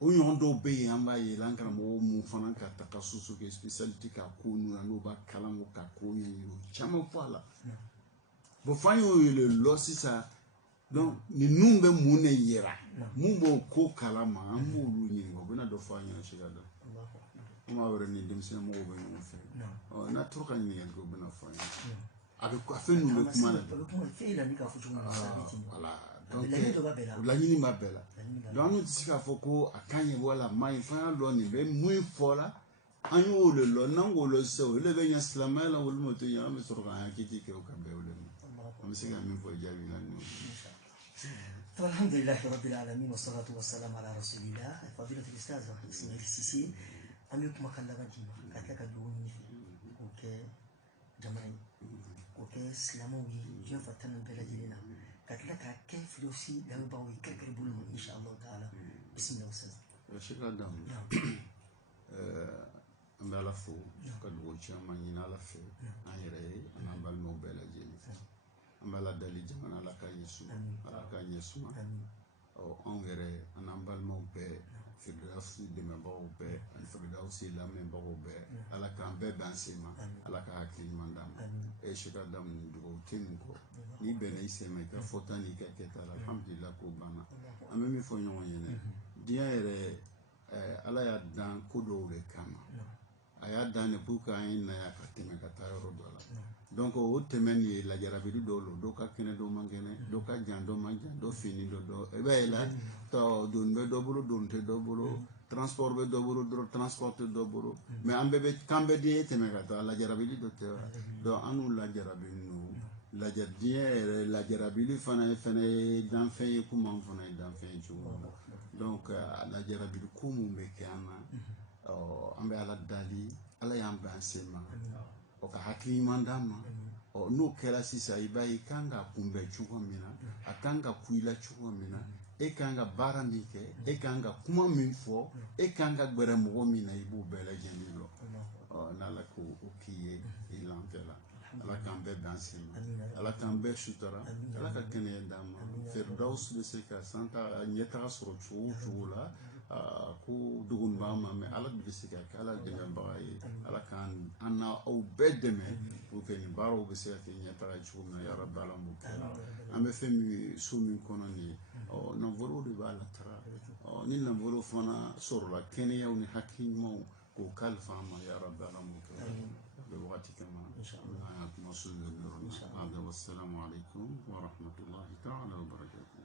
o ɲɔgɔn dɔw bɛ yen an b'a ye an karamɔgɔ mun fana ka takasusu kɛ spécialité ka ko ninnu na n'o b'a kalan ka ko ɲɛɲini o caman fɔ a la bon f'an y'o yɛlɛ lɔ sisan donc ninnu bɛ mun de yira mun b'o ko kalama an b'olu ɲininka o bɛna dɔ fɔ an ɲɛna sira dɔ kuma wɛrɛ ni denmisɛnnin mɔgɔw bɛ ɲɔgɔn fɛ n'a tora ka ɲininkali kɛ o bɛna fɔ an ɲɛna a fɛn ninnu bɛ kuma la voilà donc laɲini b'a bɛɛ la donc an tɛ se k'a fɔ ko a ka ɲi wala a ma ɲi f'an y'a dɔn nin bɛ mun fɔla an y'o le lɔ n'an k'o lɔ sisan o le bɛ ɲɛ silamɛya la olu ma to ɲɛ an bɛ sɔrɔ k'an hakili kɛ o ka bɛn o de ma an bɛ se ka min fɔ jaabi la nin الحمد لله رب العالمين والصلاة والسلام على رسول الله. فضيلة الأستاذ إسماعيل السيسي أميكم كلام ديما كاتلك الدوني أوكي جماعي أوكي سلاموي كيف فتنا بلادنا كاتلك كيف لوسي لو باوي كربول إن شاء الله تعالى. بسم الله أستاذ. شكرا دام. أنا على فو قد وجه ما ينال في أهري أنا بالمو بلادنا. أنا على دالي جمانا على كان يسوع أو أنغري أنا بالمو ب في الدراسة دمباو ب في الدراسة لامباو ب على كان ب بانسيما على كهكين مندام إيش كدام ندو تينكو ni bene isema ka fotani ka ketala alhamdulillah ko bana amemi fo nyon yene dia ere ala ya dan kodo le kama aya dan pour ka ina ya kateme ka tayoro dola donc o temeni la jarabidu dolo do ka kene do mangene do ka jando manja do fini do e be la to don be do bolo don te do bolo transport be do bolo do transport do bolo mais ambe be kambe di teme ka ta la jarabidu do te do anu la jarabidu la jardinière la jarabili fana dan fen kuma fana dan fen chugo donc la jarabili kumu be kana ambe ala dali ala yamba ansema o ka hakili mandama o no kela sisa ibai kanga kumbe chugo mina akanga kuila chugo mina e kanga baramike e kanga kuma minfo e kanga gbere mo mina ibu bele jenilo na la ko okiye ilantela ala kan bɛɛ dan sen ma ala kan bɛɛ sutura ala ka kɛnɛya d'an ma Firdaus bɛ se ka santa ɲɛtaga sɔrɔ cogo o cogo la ko dogon b'an ma mais ala de bɛ se ka kɛ ala dɛmɛbaga ye ala kan an n'aw bɛɛ dɛmɛ pour que nin baaraw bɛ se ka kɛ ɲɛtaga ye cogo min na yarabi ala m'o kɛ an bɛ fɛn min so min kɔnɔ nin ye nafolow de b'a latara ni nafolo fana sɔrɔla kɛnɛyaw ni hakili ɲumanw k'o kalifa an ma yarabi ala m'o kɛ بوقتك كما والسلام عليكم ورحمة الله تعالى وبركاته.